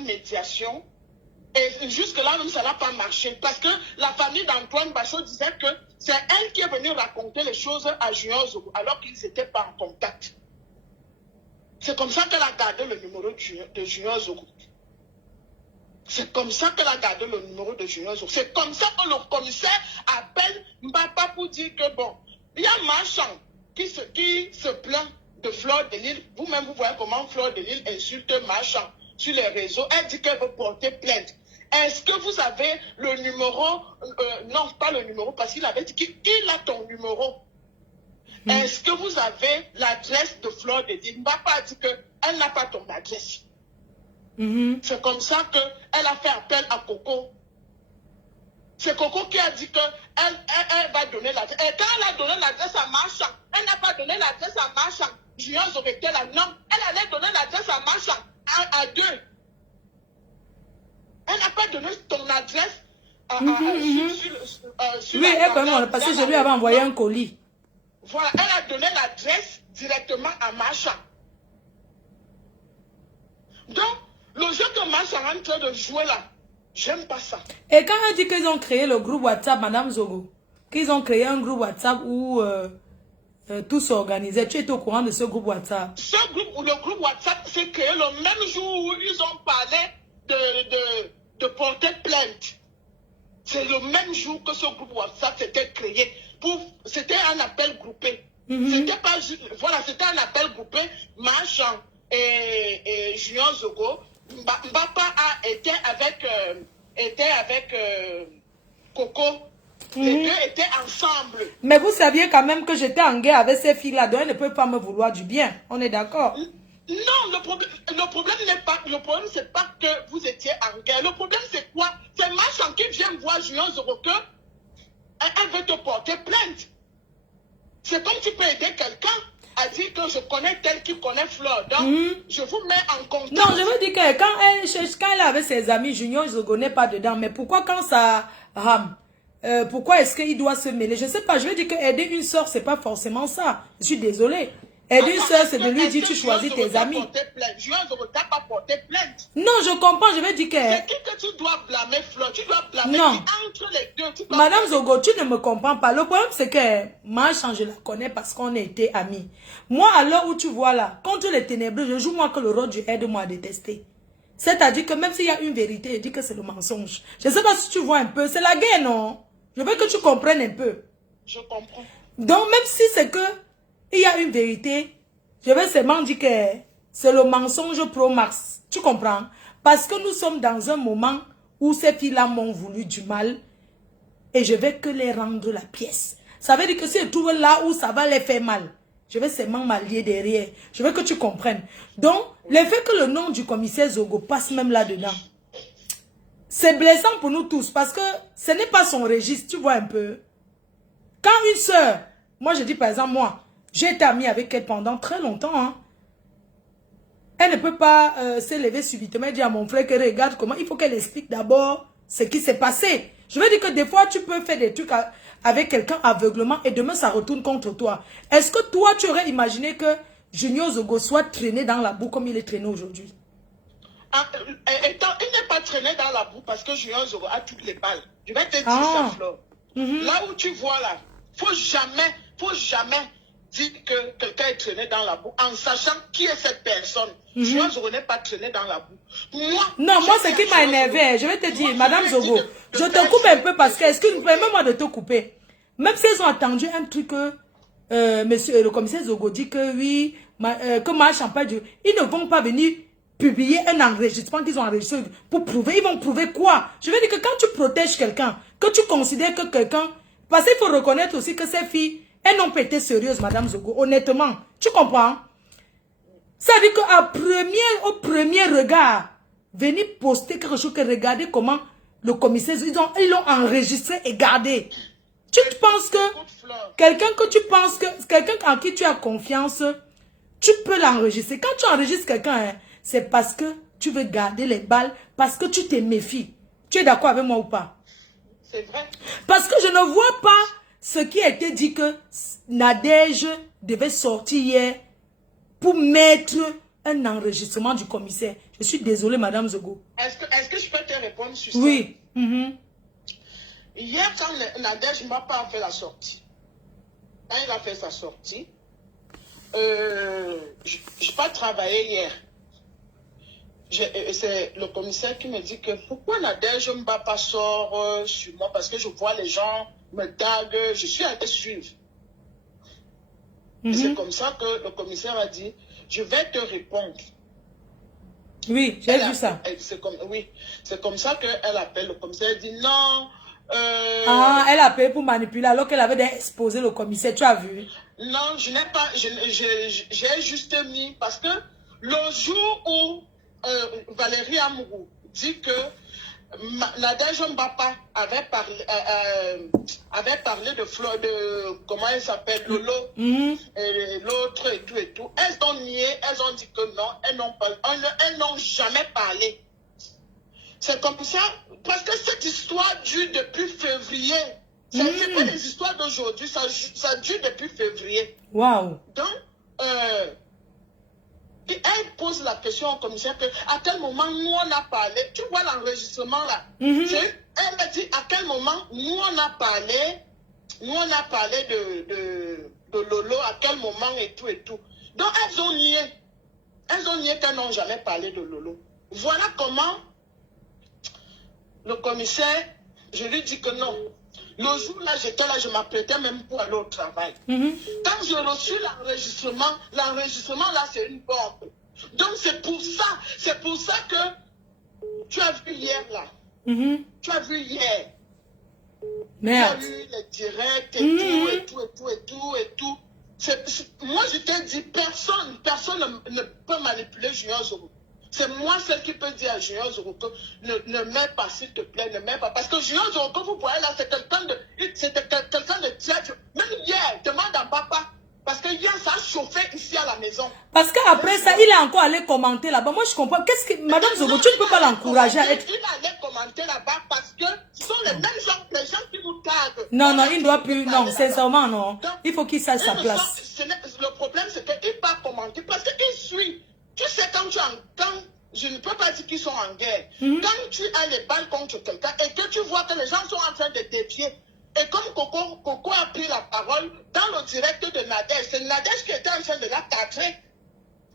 une médiation. Et jusque-là, même, ça n'a pas marché. Parce que la famille d'Antoine Bachot disait que c'est elle qui est venue raconter les choses à Junior Zogo, alors qu'ils n'étaient pas en contact. C'est comme ça qu'elle a gardé le numéro de Junior Zogo. C'est comme ça qu'elle a gardé le numéro de Junior Zogo. C'est comme ça que le commissaire appelle Mbapa pour dire que bon, il y a Marchand qui se plaint de Fleur de Lille. Vous-même, vous voyez comment Fleur de Lille insulte Marchand sur les réseaux. Elle dit qu'elle veut porter plainte. Est-ce que vous avez le numéro, non, pas le numéro, parce qu'il avait dit qu'il a ton numéro. Est-ce que vous avez l'adresse de Fleur de Lille? Mbapa a dit qu'elle n'a pas ton adresse. C'est comme ça qu'elle a fait appel à Coco. C'est Coco qui a dit qu'elle va donner l'adresse. Et quand elle a donné l'adresse à Marchand, elle n'a pas donné l'adresse à Marchand. Julien Zogueté là, non. Elle allait donner l'adresse à Marchand, à deux. Elle n'a pas donné ton adresse sur oui, elle quand même, parce que je lui avais envoyé un colis. Voilà, elle a donné l'adresse directement à Marchand. Donc, le jeu que Marchand est en train de jouer là, j'aime pas ça. Et quand elle dit qu'ils ont créé le groupe WhatsApp, Madame Zogo, qu'ils ont créé un groupe WhatsApp où tout s'organisait, tu étais au courant de ce groupe WhatsApp? Ce groupe, ou le groupe WhatsApp s'est créé le même jour où ils ont parlé de porter plainte. C'est le même jour que ce groupe WhatsApp s'était créé. C'était un appel groupé. C'était pas voilà, c'était un appel groupé. Marchand et Junior Zogo. Mbapa était avec Coco. Les deux étaient ensemble. Mais vous saviez quand même que j'étais en guerre avec ces filles-là, donc elles ne peuvent pas me vouloir du bien. On est d'accord? Non, le problème n'est pas, le problème c'est pas que vous étiez en guerre. Le problème c'est quoi? C'est Marchand qui vient voir Junior Zogo que elle veut te porter plainte. C'est comme tu peux aider quelqu'un à dire que je connais tel qui connaît Fleur. Donc, je vous mets en contact. Non, je veux dire que quand elle avait ses amis, Junior Zogo n'est pas dedans. Mais pourquoi quand ça rame? Pourquoi est-ce qu'il doit se mêler? Je ne sais pas, je veux dire que aider une soeur, c'est pas forcément ça. Je suis désolée. Aider une soeur, c'est de lui dire tu choisis tes amis. Junior Zogo t'a pas porté plainte. Non, je comprends, je veux dire que... C'est qui que tu dois blâmer, Fleur? Tu dois blâmer entre les deux. Madame Zogo, tu ne me comprends pas. Le problème, c'est que Marchand, je la connais parce qu'on a été amis. Moi, à l'heure où tu vois là, contre les ténébreux, je joue moi que le rôle du aide-moi à détester. C'est-à-dire que même s'il y a une vérité, je dis que c'est le mensonge. Je ne sais pas si tu vois un peu. C'est la guerre, non? Je veux que tu comprennes un peu. Je comprends. Donc, même si c'est que il y a une vérité, je vais seulement dire que c'est le mensonge pro max. Tu comprends? Parce que nous sommes dans un moment où ces filles-là m'ont voulu du mal et je vais que les rendre la pièce. Ça veut dire que si je trouve là où ça va les faire mal, je vais seulement m'allier derrière. Je veux que tu comprennes. Donc, le fait que le nom du commissaire Zogo passe même là-dedans, c'est blessant pour nous tous parce que ce n'est pas son registre, tu vois un peu. Quand une soeur, moi je dis par exemple moi, j'ai été amie avec elle pendant très longtemps. Hein. Elle ne peut pas s'élever subitement et dire à mon frère que regarde comment. Il faut qu'elle explique d'abord ce qui s'est passé. Je veux dire que des fois, tu peux faire des trucs avec quelqu'un aveuglement et demain, ça retourne contre toi. Est-ce que toi, tu aurais imaginé que Junior Zogo soit traîné dans la boue comme il est traîné aujourd'hui? Il n'est pas traîné dans la boue parce que Junior Zogo a toutes les balles. Je vais te dire ça, Flore. Là où tu vois là, faut jamais dire que quelqu'un est traîné dans la boue en sachant qui est cette personne. Junior Zogo n'est pas traîné dans la boue. Moi, ce qui m'a énervé, je vais te dire, Madame Zogo, je te coupe un peu parce que, excuse-moi, permets-moi de te couper. Même s'ils ont attendu un truc que monsieur le commissaire Zogo dit que oui, que Marchand pas du... Ils ne vont pas venir publier un enregistrement qu'ils ont enregistré pour prouver. Ils vont prouver quoi? Je veux dire que quand tu protèges quelqu'un, que tu considères que quelqu'un... Parce qu'il faut reconnaître aussi que ces filles, elles n'ont pas été sérieuses, Madame Zogo, honnêtement. Tu comprends? Ça veut dire qu'au premier regard, venir poster quelque chose que regardez comment le commissaire, ils l'ont enregistré et gardé. Tu penses que quelqu'un en qui tu as confiance, tu peux l'enregistrer. Quand tu enregistres quelqu'un, hein, c'est parce que tu veux garder les balles, parce que tu te méfies. Tu es d'accord avec moi ou pas? C'est vrai. Parce que je ne vois pas ce qui a été dit que Nadège devait sortir hier pour mettre un enregistrement du commissaire. Je suis désolée, Madame Zogo. Est-ce que je peux te répondre sur ça? Oui. Hier, quand Nadège Mbapa a fait la sortie, quand il a fait sa sortie, je n'ai pas travaillé hier. C'est le commissaire qui me dit que pourquoi Nadège Mbapa sort sur moi, parce que je vois les gens me taguent, je suis allé suivre. C'est comme ça que le commissaire a dit, je vais te répondre. Oui, j'ai vu ça. C'est comme ça qu'elle appelle le commissaire. Elle dit non. Elle a appelé pour manipuler alors qu'elle avait exposé le commissaire. Tu as vu? Non, je n'ai pas. J'ai juste mis parce que le jour où Valérie Amourou dit que Nadège Mbapa avait parlé de comment elle s'appelle, Lolo, et l'autre et tout. Elles ont nié, elles ont dit que non, elles n'ont jamais parlé. C'est comme ça, parce que cette histoire dure depuis février. C'est pas les histoires d'aujourd'hui, ça dure depuis février. Waouh. Donc, elle pose la question au commissaire que à quel moment nous on a parlé. Tu vois l'enregistrement là. Elle me dit à quel moment nous on a parlé de Lolo, à quel moment et tout. Donc elles ont nié qu'elles n'ont jamais parlé de Lolo. Voilà comment le commissaire, je lui dis que non. Le jour là, j'étais là, je m'apprêtais même pour aller au travail. Quand j'ai reçu l'enregistrement là, c'est une bombe. Donc c'est pour ça que tu as vu hier là. Tu as vu hier. Merde. Tu as vu les directs et tout. Moi, je t'ai dit, personne ne peut manipuler Junior Zoro. C'est moi celle qui peut dire à Junior Zoro que ne mets pas, s'il te plaît, ne mets pas. Parce que Junior Zoro, que vous voyez là, c'est quelqu'un de diable. Même hier, demande à papa. Parce que hier, ça a chauffé ici à la maison. Parce qu'après ça, il est encore allé commenter là-bas. Moi, je comprends. Qu'est-ce que... Madame Zogo, tu ne peux pas l'encourager à être... Il est allé commenter là-bas parce que ce sont les mêmes gens, les gens qui vous taguent. Non, il ne doit plus... Non, sincèrement, non. Il faut qu'il sache sa place. Le problème, c'est qu'il ne peut pas commenter parce qu'il suit. Tu sais, quand je ne peux pas dire qu'ils sont en guerre. Quand tu as les balles contre quelqu'un et que tu vois que les gens sont en train de défier, et comme Coco a pris la parole dans le direct de Nadège, c'est Nadège qui était en train de la cadrer.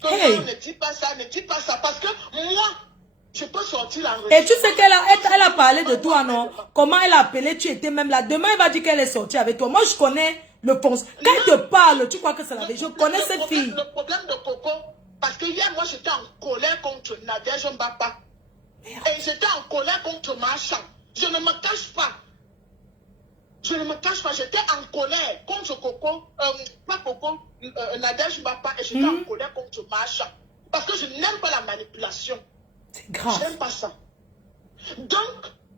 Non, ne dis pas ça, parce que moi, je peux sortir la... Et tu sais qu'elle a parlé de toi, non? Comment elle a appelé, tu étais même là. Demain, elle va dire qu'elle est sortie avec toi. Moi, je connais le ponce. Quand elle te parle, tu crois que c'est la vérité. Je connais cette fille. Le problème de Coco, parce que hier, moi, j'étais en colère contre Nadège Mbapa. Et j'étais en colère contre Marchand. Je ne me cache pas. J'étais en colère contre Coco, pas Coco, Nadège Mbapa, et j'étais en colère contre Marchand. Parce que je n'aime pas la manipulation. C'est grave. Je n'aime pas ça. Donc,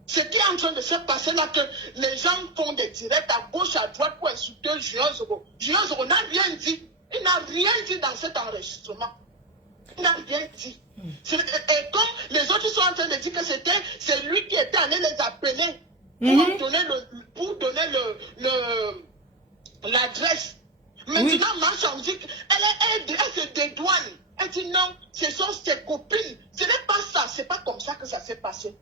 ce qui est en train de se passer là, que les gens font des directs à gauche, à droite pour insulter Junior Zoro. Junior Zoro n'a rien dit. Il n'a rien dit dans cet enregistrement. Il n'a rien dit. Et comme les autres sont en train de dire que c'est lui qui était allé les appeler pour donner l'adresse. Maintenant, Marchand dit qu'elle se dédouane. Elle dit non, ce sont ses copines. Ce n'est pas ça, c'est pas comme ça que ça s'est passé.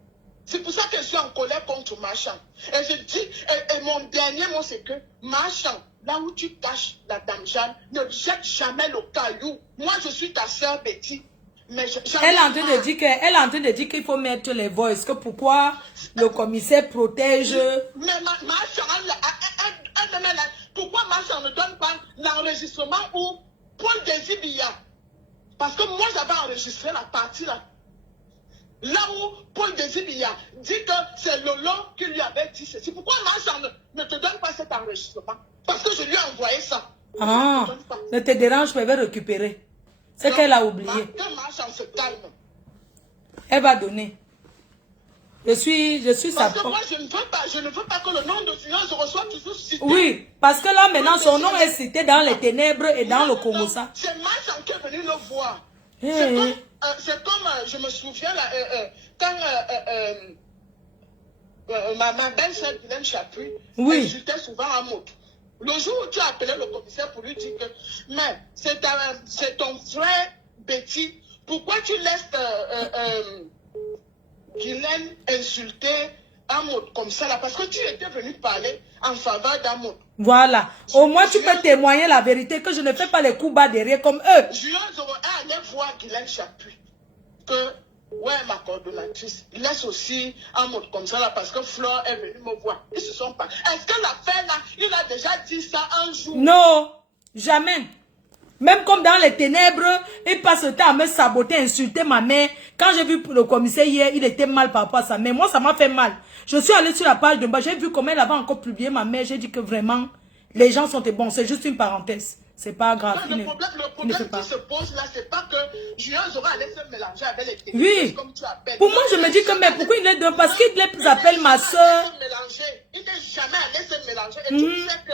C'est pour ça que je suis en colère contre Marchand. Et je dis, et mon dernier mot, c'est que Marchand, là où tu caches la dame Jeanne, ne jette jamais le caillou. Moi, je suis ta sœur Betty. Mais elle est en train de dire qu'il faut mettre les voices. Que pourquoi le commissaire protège. Mais Marchand, pourquoi Marchand ne donne pas l'enregistrement où Paul Désibia? Parce que moi, j'avais enregistré la partie là. Là où Paul Désibia dit que c'est Lolo qui lui avait dit ceci. Pourquoi Marchand ne te donne pas cet enregistrement? Parce que je lui ai envoyé ça. Ne te dérange pas, elle va récupérer. C'est qu'elle a oublié. Que Marchand se calme. Elle va donner. Je suis sa... Parce que moi, je ne veux pas que le nom de Junior se reçoive toujours cité. Oui, parce que là, maintenant, son nom est cité dans les ténèbres et dans le Congo. C'est Marchand qui est venu le voir. C'est comme, je me souviens, là, quand ma belle-sœur, Guylaine Chapuis, insultait souvent à moto. Le jour où tu as appelé le commissaire pour lui dire que, mais c'est ton frère Betty, pourquoi tu laisses Guylaine insulter Amoud comme ça là? Parce que tu étais venu parler en faveur d'Amoud. Voilà. Au moins, tu peux témoigner la vérité que je ne fais pas les coups bas derrière comme eux. Julien Zoro est allé voir Guylaine Chapuis. Que, ouais, ma coordonnatrice, laisse aussi Amoud comme ça là parce que Flore est venue me voir. Ils se sont pas. Est-ce que l'affaire là, il a déjà dit ça un jour? Non, jamais. Même comme dans les ténèbres, il passe le temps à me saboter, insulter ma mère. Quand j'ai vu le commissaire hier, il était mal par rapport à sa mère. Moi, ça m'a fait mal. Je suis allée sur la page de bas, j'ai vu comment elle avait encore publié ma mère. J'ai dit que vraiment, les gens sont bons. C'est juste une parenthèse. C'est pas grave. Non, le problème qui se pose là, c'est pas que Julien Zoro allait se mélanger avec les ténèbres, oui. comme tu appelles. Pour moi, je me dis que, mais pourquoi il les donne? Parce qu'il les appelle ma soeur. Il n'est jamais allé se mélanger. Et tu sais que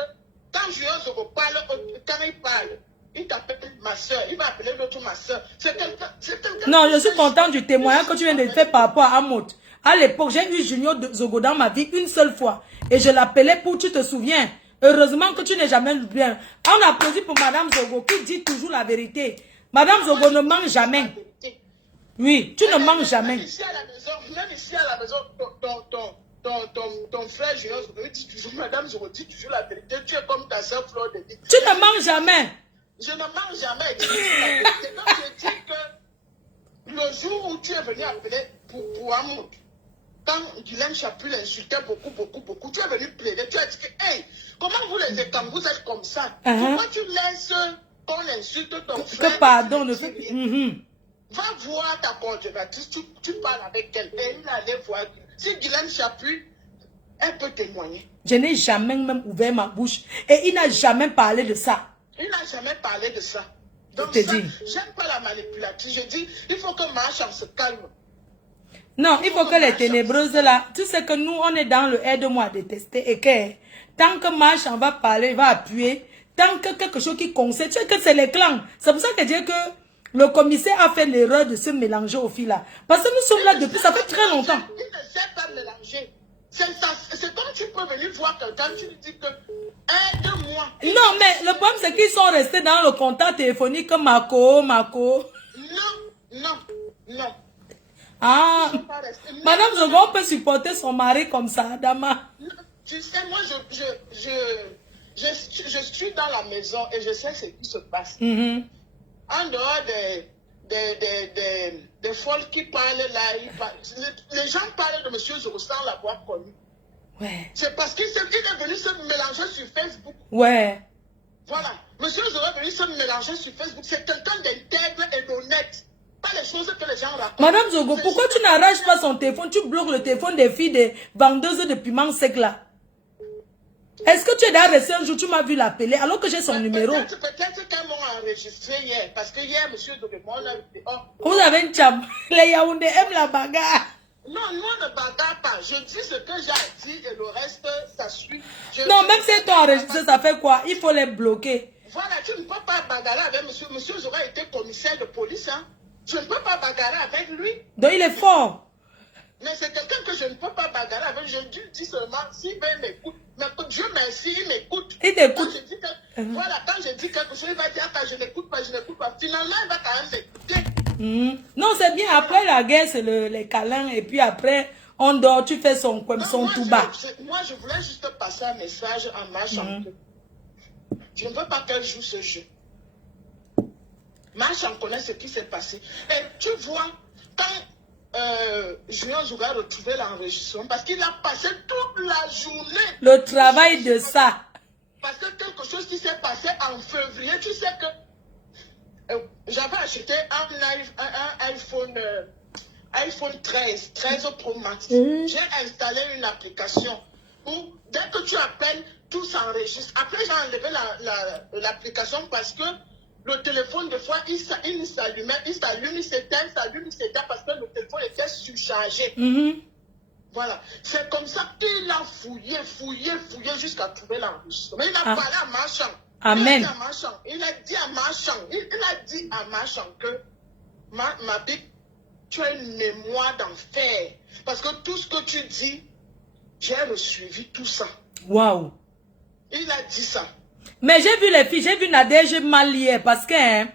quand Julien Zoro parle, quand il parle, il t'appelle ma soeur. Il va appeler l'autre ma soeur. C'est quelqu'un. Non, je suis content du témoignage que tu viens de faire par rapport à Amoud. À l'époque, j'ai eu Junior Zogo dans ma vie une seule fois. Et je l'appelais pour, tu te souviens. Heureusement que tu n'es jamais bien. On applaudit pour Madame Zogo qui dit toujours la vérité. Madame Zogo ne ment jamais. Oui, tu ne manges jamais. Même ici à la maison, ton frère Junior Zogo dit toujours, Madame Zogo dit toujours la vérité. Tu es comme ta soeur Flore de Vie. Tu ne manges jamais. Je ne mange jamais. C'est comme je dis que le jour où tu es venu appeler pour Amoud, quand Guylaine Chapuis l'insultait beaucoup, tu es venu plaider. Tu as dit que, hey, comment vous les États, vous êtes comme ça? Pourquoi tu laisses qu'on insulte ton frère? Que pardon, ne fait. Va voir ta coordonnatrice, tu parles avec elle. Et il allait voir. Si Guylaine Chapuis, elle peut témoigner. Je n'ai jamais même ouvert ma bouche. Et il n'a jamais parlé de ça. Il n'a jamais parlé de ça. Donc, j'aime pas la manipulatrice. Je dis, il faut que Marchand se calme. Non, il faut que les ténébreuses là, tu sais que nous, on est dans le aide-moi à détester et que tant que Marchand va parler, va appuyer, tant que quelque chose qui concerne, tu sais que c'est les clans. C'est pour ça que je dis que le commissaire a fait l'erreur de se mélanger au fil là. Parce que nous sommes là depuis, ça fait très longtemps. Il ne sait pas mélanger. C'est comme tu peux venir voir quelqu'un, tu lui dis que aide-moi. Non, mais le problème c'est qu'ils sont restés dans le contact téléphonique Mako. Non. Ah, Madame Zogo, on peut supporter son mari comme ça, Adama. Tu sais, moi, je suis dans la maison et je sais ce qui se passe. En dehors des folles qui parlent là, les gens parlent de M. Zogo sans l'avoir connu. Ouais. C'est parce qu'il est venu se mélanger sur Facebook. Ouais. Voilà. M. Zogo est venu se mélanger sur Facebook. C'est quelqu'un d'intègre et d'honnête. Pas les choses que les gens racontent. Madame Zogo, pourquoi tu n'arraches pas son téléphone? Tu bloques le téléphone des filles des vendeuses de piments secs là. Est-ce que tu es d'ailleurs resté un jour, tu m'as vu l'appeler alors que j'ai son numéro? Peut-être qu'elles m'ont enregistré hier. Parce que hier, M. Zogo, on a dit, oh. Vous avez une cham. Les Yaoundé aiment la bagarre. Non, nous on ne bagarre pas. Je dis ce que j'ai dit et le reste, ça suit. Non, même si tu as enregistré, ça fait quoi? Il faut les bloquer. Voilà, tu ne peux pas bagarrer avec monsieur. Monsieur Zogo été commissaire de police, hein. Je ne peux pas bagarrer avec lui. Donc il est fort. Mais c'est quelqu'un que je ne peux pas bagarrer avec. Je lui dis seulement, s'il m'écoute. Mais Dieu merci, il m'écoute. Il t'écoute. Voilà, quand je dis quelque chose, il va dire, je n'écoute pas. Finalement, il va quand même m'écouter. Non, c'est bien. Après la guerre, c'est les câlins. Et puis après, on dort, tu fais son tout bas. Moi, je voulais juste passer un message en marchant. Je ne veux pas qu'elle joue ce jeu. Marchand connaît ce qui s'est passé. Et tu vois, quand Julien Zogo a retrouvé l'enregistrement, parce qu'il a passé toute la journée. Le travail de ça. Parce que quelque chose qui s'est passé en février, tu sais que j'avais acheté un iPhone 13 Pro Max. J'ai installé une application où dès que tu appelles, tout s'enregistre. Après, j'ai enlevé l'application parce que le téléphone, des fois, il s'allumait, il s'allume, il s'éteint, parce que le téléphone était surchargé. Voilà. C'est comme ça qu'il a fouillé jusqu'à trouver l'enregistrement. Il a parlé à Marchand. Amen. Il a dit à Marchand que ma bite, tu as une mémoire d'enfer. Parce que tout ce que tu dis, j'ai suivi tout ça. Waouh. Il a dit ça. Mais j'ai vu les filles, j'ai vu Nadège mal hier parce que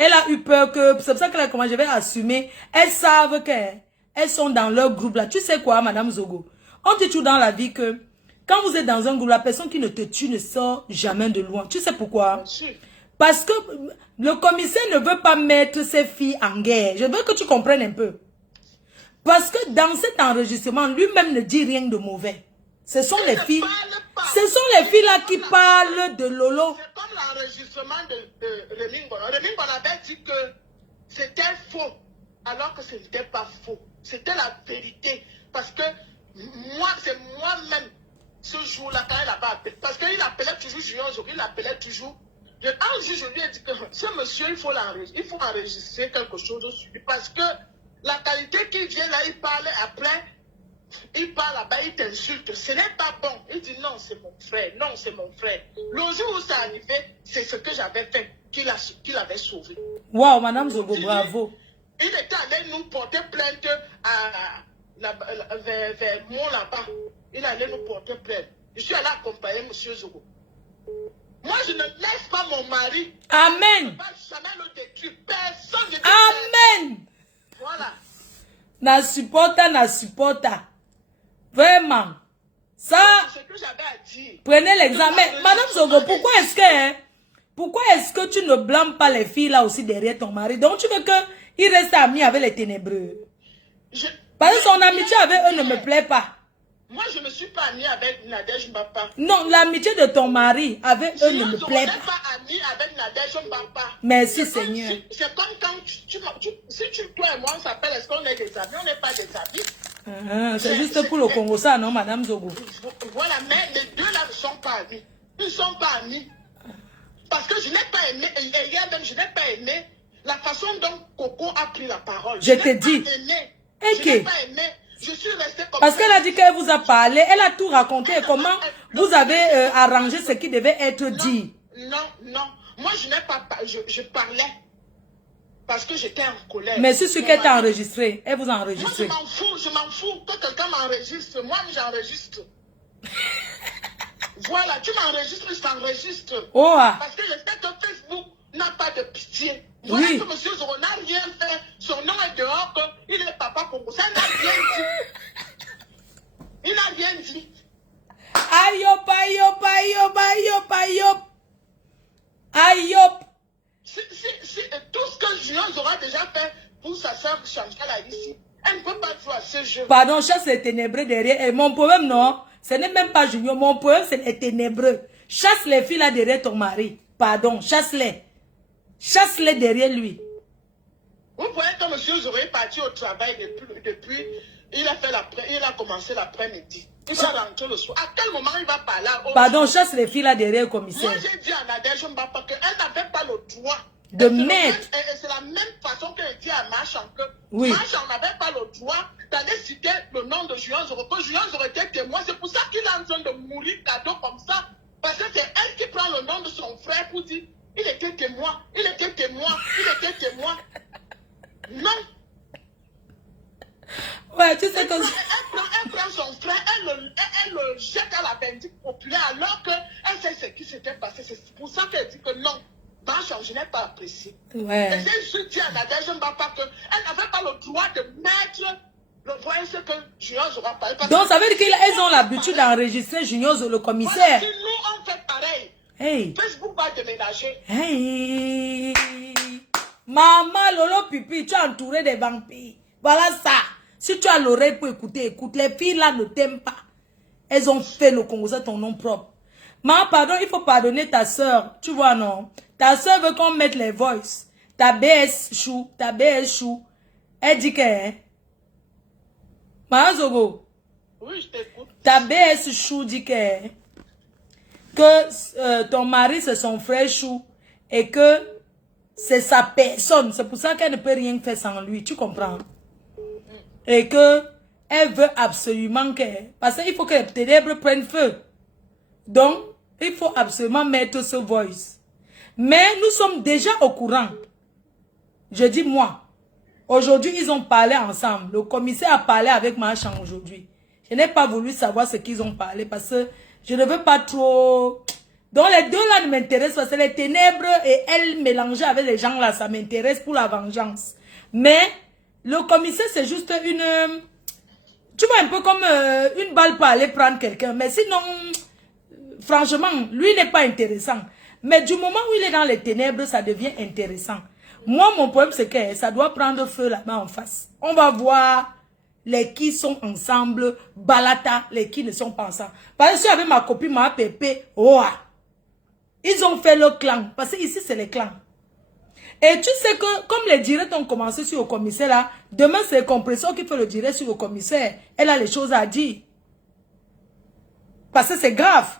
Elle a eu peur que... C'est pour ça qu'elle a commencé, je vais assumer. Elles savent qu'elles sont dans leur groupe là. Tu sais quoi, Madame Zogo? On dit toujours dans la vie que quand vous êtes dans un groupe, la personne qui ne te tue ne sort jamais de loin. Tu sais pourquoi? Parce que le commissaire ne veut pas mettre ses filles en guerre. Je veux que tu comprennes un peu. Parce que dans cet enregistrement, lui-même ne dit rien de mauvais. Ce sont les filles. Ce sont les filles là qui parlent de Lolo. C'est comme l'enregistrement de Remingon. Remingon avait dit que c'était faux. Alors que ce n'était pas faux. C'était la vérité. Parce que moi, c'est moi-même, ce jour-là, quand elle avait appelé. Parce qu'il appelait toujours Julien, il appelait toujours. Un jour, je lui ai dit que ce monsieur, il faut enregistrer quelque chose sur lui. Parce que la qualité qu'il vient là, il parle après, il parle là-bas, il t'insulte. Ce n'est pas bon. Il dit non, c'est mon frère. Non, c'est mon frère. Le jour où ça arrivait, c'est ce que j'avais fait qu'il avait sauvé. Waouh, Madame Zogo, bravo. Il était allé nous porter plainte vers moi là-bas. Il allait nous porter plainte. Je suis allé accompagner M. Zogo. Moi, je ne laisse pas mon mari. Amen. Je ne vais jamais le détruire. Personne ne détruit. Amen. Voilà. Na supporta. Vraiment. Ça. C'est ce que j'avais à dire. Prenez l'examen. Madame Zogo, pourquoi est-ce que tu ne blâmes pas les filles là aussi derrière ton mari? Donc tu veux qu'il reste ami avec les ténébreux? Parce que son amitié avec eux ne me plaît pas. Moi, je ne suis pas amie avec Nadège Mbapa. Non, l'amitié de ton mari avec eux ne me plaît pas. Je ne suis pas amie avec Nadège Mbapa. Merci Seigneur. C'est comme quand si toi et moi on s'appelle, est-ce qu'on est des amis? On n'est pas des amis. C'est juste pour le Congo ça, non, Madame Zogo? Voilà, mais les deux là ne sont pas amis. Ils ne sont pas amis. Parce que je n'ai pas aimé, et hier même, je n'ai pas aimé la façon dont Coco a pris la parole. Je te dis. Je n'ai pas aimé. Je suis restée comme parce qu'elle a dit qu'elle vous a parlé, elle a tout raconté. Comment vous avez arrangé ce qui devait être dit? Non. Moi, je n'ai pas je parlais. Parce que j'étais en colère. Mais c'est ce qu'elle t'a enregistré. Elle vous a enregistré. Moi, je m'en fous. Que quelqu'un m'enregistre. Moi, j'enregistre. Voilà, tu m'enregistres, je t'enregistre. Oh. Parce que je sais que Facebook n'a pas de pitié. Voilà que M. Zoro n'a rien fait. Son nom est dehors, qu'il est papa Congo. Ça n'a rien dit. Il n'a rien dit. Aïop, aïop, aïop, aïop, aïop. Aïop. Tout ce que Julien aura déjà fait pour sa soeur Chantal ici, elle ne peut pas jouer à ce jeu. Pardon, chasse les ténébreux derrière. Et mon problème, non, ce n'est même pas Julien. Mon problème, c'est les ténébreux. Chasse les filles là derrière ton mari. Pardon, chasse-les. Chasse-les derrière lui. Vous voyez que M. Zoro est parti au travail depuis il a commencé l'après-midi. Il va rentrer le soir. À quel moment il va parler? Pardon, chasse les filles là derrière le commissaire. Moi, j'ai dit à Nadège Mbapa qu'elle n'avait pas le droit de mettre. Et c'est la même façon qu'elle dit à Marchand que oui. Marchand n'avait pas le droit d'aller citer le nom de Julien Zoro. Que Julien Zoro était témoin. C'est pour ça qu'il est en train de mourir cadeau comme ça. Parce que c'est elle qui prend le nom de son frère pour dire il était témoin, il était témoin, il était témoin. Non. Ouais, tu sais que... Elle prend son frère, elle le jette à la vindicte populaire alors qu'elle sait ce qui s'était passé. C'est pour ça qu'elle dit que non. Je n'ai pas apprécié. Ouais. Et j'ai juste dit à Nadège Mbapa qu'elle n'avait pas le droit de mettre le voice que Julien aura parlé. Donc ça veut dire qu'elles ont l'habitude d'enregistrer Julien le commissaire. Voilà, si nous on fait pareil, hey. Facebook va déménager. Hey. Maman Lolo Pipi, tu es entouré des vampires. Voilà ça. Si tu as l'oreille pour écouter, écoute. Les filles là ne t'aiment pas. Elles ont fait le Congo, c'est ton nom propre. Maman, pardon, il faut pardonner ta soeur. Tu vois, non? Ta soeur veut qu'on mette les voices. Ta BS chou. Elle dit que... Maman Zogo. Oui, je t'écoute. Ta BS chou dit que ton mari c'est son frère chou. Et que c'est sa personne. C'est pour ça qu'elle ne peut rien faire sans lui. Tu comprends? Et que elle veut absolument que... Parce qu'il faut que les ténèbres prennent feu. Donc, il faut absolument mettre ce voice. Mais nous sommes déjà au courant. Je dis moi. Aujourd'hui, ils ont parlé ensemble. Le commissaire a parlé avec Marchand aujourd'hui. Je n'ai pas voulu savoir ce qu'ils ont parlé parce que je ne veux pas trop Donc les deux là ne m'intéressent pas. C'est les ténèbres et elle mélangée avec les gens là. Ça m'intéresse pour la vengeance. Mais le commissaire c'est juste une... Tu vois un peu comme une balle pour aller prendre quelqu'un. Mais sinon, franchement, lui n'est pas intéressant. Mais du moment où il est dans les ténèbres, ça devient intéressant. Moi, mon problème, c'est que ça doit prendre feu là-bas en face. On va voir les qui sont ensemble, balata, les qui ne sont pas ensemble. Parce que si avec ma copine, ma pépé, oh, ils ont fait le clan. Parce que ici, c'est les clans. Et tu sais que, comme les directs ont commencé sur le commissaire là, demain, c'est le compresseur qui fait le direct sur le commissaire. Elle a les choses à dire. Parce que c'est grave.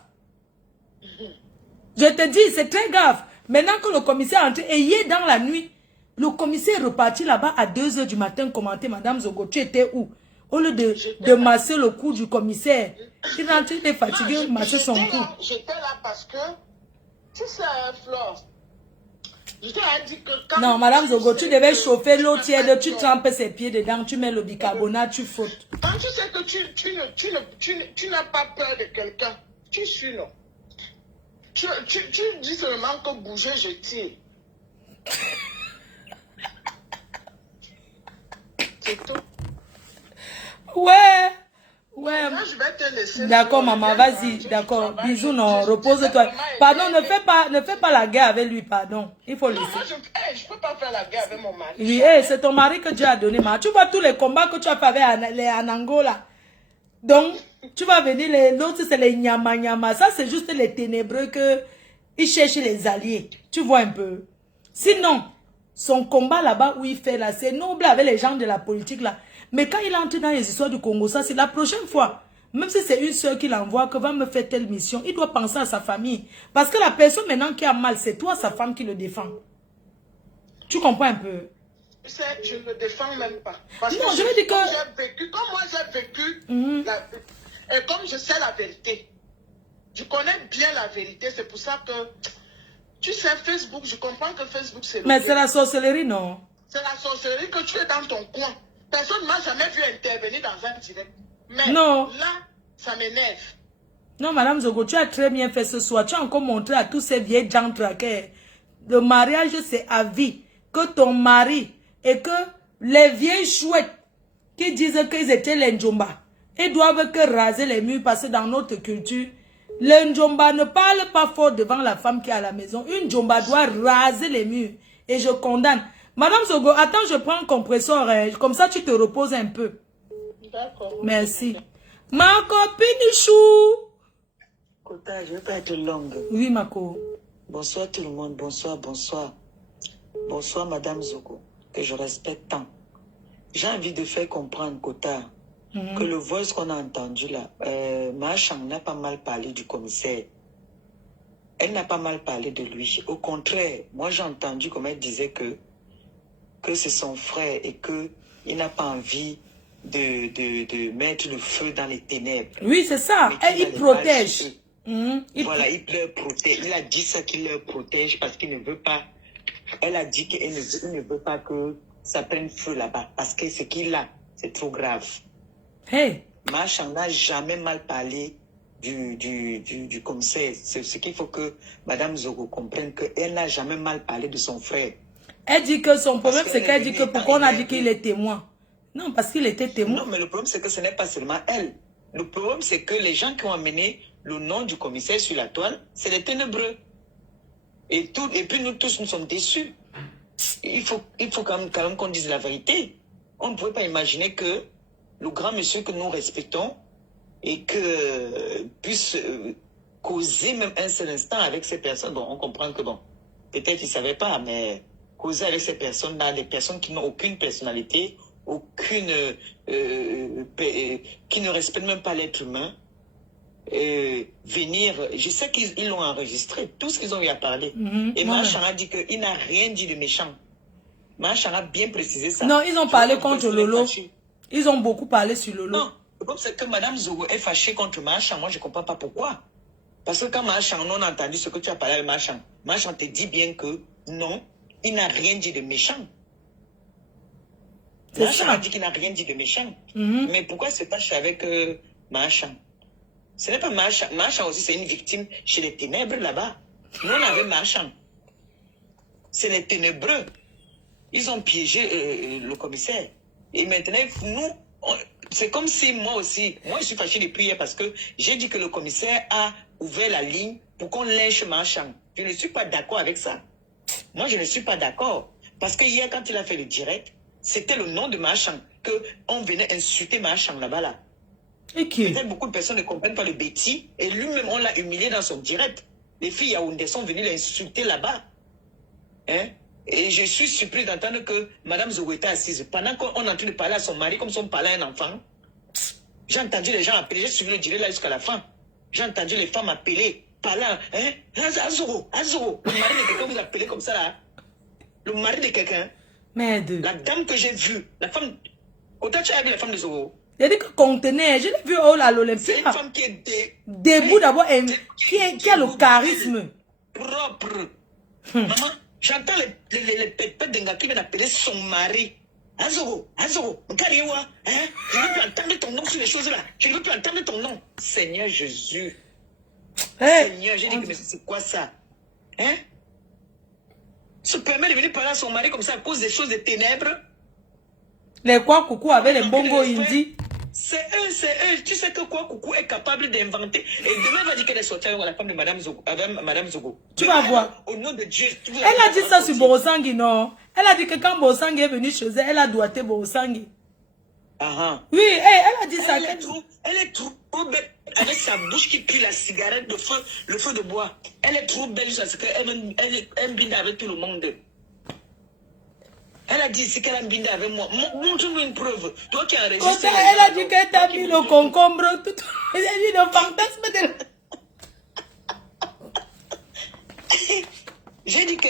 Je te dis, c'est très grave. Maintenant que le commissaire est entré, et hier dans la nuit, le commissaire est reparti là-bas à 2 h du matin commenter, Madame Zogo, tu étais où? Au lieu de masser le cou du commissaire. Il est en train de fatiguer, masser son cou. J'étais là parce que, tu sais, Flore, je t'ai dit que quand... Non, Madame Zogo, tu devais chauffer l'eau tiède, tu trempes ses pieds dedans, tu mets le bicarbonate, tu frottes. Quand tu sais que tu n'as pas peur de quelqu'un, tu suis non. Tu dis seulement que bouger, je tire. C'est tout. Ouais. Ouais. Moi, je vais te laisser. D'accord, maman, vas-y. D'accord. Bisous, non. Repose-toi. Pardon, ne fais pas la guerre avec lui, pardon. Il faut laisser. Non, moi, je peux pas faire la guerre avec mon mari. Oui, c'est ton mari que Dieu a donné, ma. Tu vois tous les combats que tu as fait avec les Anangola. Donc, tu vas venir, l'autre, c'est les Nyama. Ça, c'est juste les ténébreux que ils cherchent les alliés. Tu vois un peu. Sinon, son combat là-bas où il fait là, c'est noble avec les gens de la politique là. Mais quand il entre dans les histoires du Congo, ça, c'est la prochaine fois. Même si c'est une soeur qui l'envoie, que va me faire telle mission, il doit penser à sa famille. Parce que la personne maintenant qui a mal, c'est toi, sa femme, qui le défend. Tu comprends un peu? Tu sais, je ne le défends même pas. Parce non, que je veux dire que... Comme moi j'ai vécu, et comme je sais la vérité, je connais bien la vérité, c'est pour ça que, tu sais, Facebook, je comprends que Facebook c'est... Mais c'est la sorcellerie, non? C'est la sorcellerie que tu es dans ton coin. Personne ne m'a jamais vu intervenir dans un direct. Mais non. Là, ça m'énerve. Non, Madame Zogo, tu as très bien fait ce soir. Tu as encore montré à tous ces vieilles gens que le mariage, c'est à vie. Que ton mari et que les vieilles chouettes qui disent qu'ils étaient les Ndjomba, ils doivent que raser les murs parce que dans notre culture, le Ndjomba ne parle pas fort devant la femme qui est à la maison. Une Ndjomba doit raser les murs. Et je condamne. Madame Zogo, attends, je prends un compresseur. Comme ça, tu te reposes un peu. D'accord. Merci. Ma copine Chou. Kota, je ne veux pas être longue. Oui, Mako. Bonsoir tout le monde. Bonsoir. Bonsoir, Madame Zogo, que je respecte tant. J'ai envie de faire comprendre, Kota, que le voice qu'on a entendu là, Mahachang n'a pas mal parlé du commissaire. Elle n'a pas mal parlé de lui. Au contraire, moi j'ai entendu comme elle disait que c'est son frère et qu'il n'a pas envie de mettre le feu dans les ténèbres. Oui, c'est ça. Il protège. Voilà, il leur protège. Il a dit ça qu'il leur protège parce qu'il ne veut pas. Elle a dit qu'il ne veut pas que ça prenne feu là-bas. Parce que ce qu'il a, c'est trop grave. Hey. Mahachang n'a jamais mal parlé du commissaire. C'est ce qu'il faut que Madame Zogo comprenne, qu'elle n'a jamais mal parlé de son frère. Elle dit que son problème, c'est qu'elle dit que pourquoi on a dit qu'il est témoin. Non, parce qu'il était témoin. Non, mais le problème, c'est que ce n'est pas seulement elle. Le problème, c'est que les gens qui ont amené le nom du commissaire sur la toile, c'est les ténébreux. Et puis nous tous, nous sommes déçus. Il faut quand même qu'on dise la vérité. On ne pouvait pas imaginer que le grand monsieur que nous respectons et que puisse causer même un seul instant avec ces personnes. Bon, on comprend que bon, peut-être qu'ils ne savaient pas, mais causer avec ces personnes-là, des personnes qui n'ont aucune personnalité, qui ne respectent même pas l'être humain, venir, je sais qu'ils l'ont enregistré, tout ce qu'ils ont eu à parler. Et Mahachang a dit qu'il n'a rien dit de méchant. Mahachang a bien précisé ça. Non, ils ont parlé contre Lolo. Ils ont beaucoup parlé sur Lolo. Non, le problème c'est que Madame Zogo est fâchée contre Mahachang. Moi, je ne comprends pas pourquoi. Parce que quand Mahachang, on a entendu ce que tu as parlé avec Mahachang, Mahachang te dit bien que non, il n'a rien dit de méchant. Mahachang a dit qu'il n'a rien dit de méchant. Mais pourquoi se fâche avec Mahachang? Ce n'est pas Marchand. Marchand aussi, c'est une victime chez les ténèbres là-bas. Nous, on avait Marchand. C'est les ténébreux. Ils ont piégé le commissaire. Et maintenant, nous, c'est comme si moi aussi, moi je suis fâché depuis hier parce que j'ai dit que le commissaire a ouvert la ligne pour qu'on lynche Marchand. Je ne suis pas d'accord avec ça. Moi, je ne suis pas d'accord. Parce que hier, quand il a fait le direct, c'était le nom de Marchand, qu'on venait insulter Marchand là-bas là. Okay. Peut-être beaucoup de personnes ne comprennent pas le bêtis, et lui-même, on l'a humilié dans son direct. Les filles Yaoundé sont venues l'insulter là-bas. Hein? Et je suis surpris d'entendre que Mme Zogo était assise. Pendant qu'on est en train de parler à son mari comme si on parlait à un enfant, j'ai entendu les gens appeler, j'ai suivi le direct là jusqu'à la fin. J'ai entendu les femmes appeler, parler, hein? Azoro, Azoro. Le mari de quelqu'un vous appelez comme ça là. Le mari de quelqu'un. Merde. La dame que j'ai vue, la femme. Autant tu as vu la femme de Zoro. Il a dit que contenait, je l'ai vu à l'Olympia. C'est une femme qui est debout d'abord, qui a le charisme. Propre. Maman, j'entends les pépettes d'un gars qui viennent appeler son mari. Azoro, Azoro, hein? Je ne veux plus entendre ton nom sur les choses là. Je ne veux plus entendre ton nom. Seigneur Jésus. Seigneur, j'ai dit que mais c'est quoi ça? Hein? Se permet de venir parler à son mari comme ça à cause des choses des ténèbres. Les quoi coucou avec les bongos indis. C'est eux. Tu sais que quoi coucou est capable d'inventer. Et demain, va dire qu'elle est sortie avec la femme de Madame Zogo. Tu vas voir. Au nom de Dieu. Elle a dit ça sur Borosangi, non? Elle a dit que quand Borosangi est venu chez elle, elle a doigté Borosangi. Oui, elle a dit ça. Elle est trop belle avec sa bouche qui pue la cigarette, le feu de bois. Elle est trop belle parce qu'elle binde avec tout le monde. Elle a dit ici qu'elle a bindé avec moi. Montre-moi une preuve. Toi qui as enregistré. Elle a dit qu'elle t'a mis le concombre. Elle a dit le fantasme de... J'ai dit que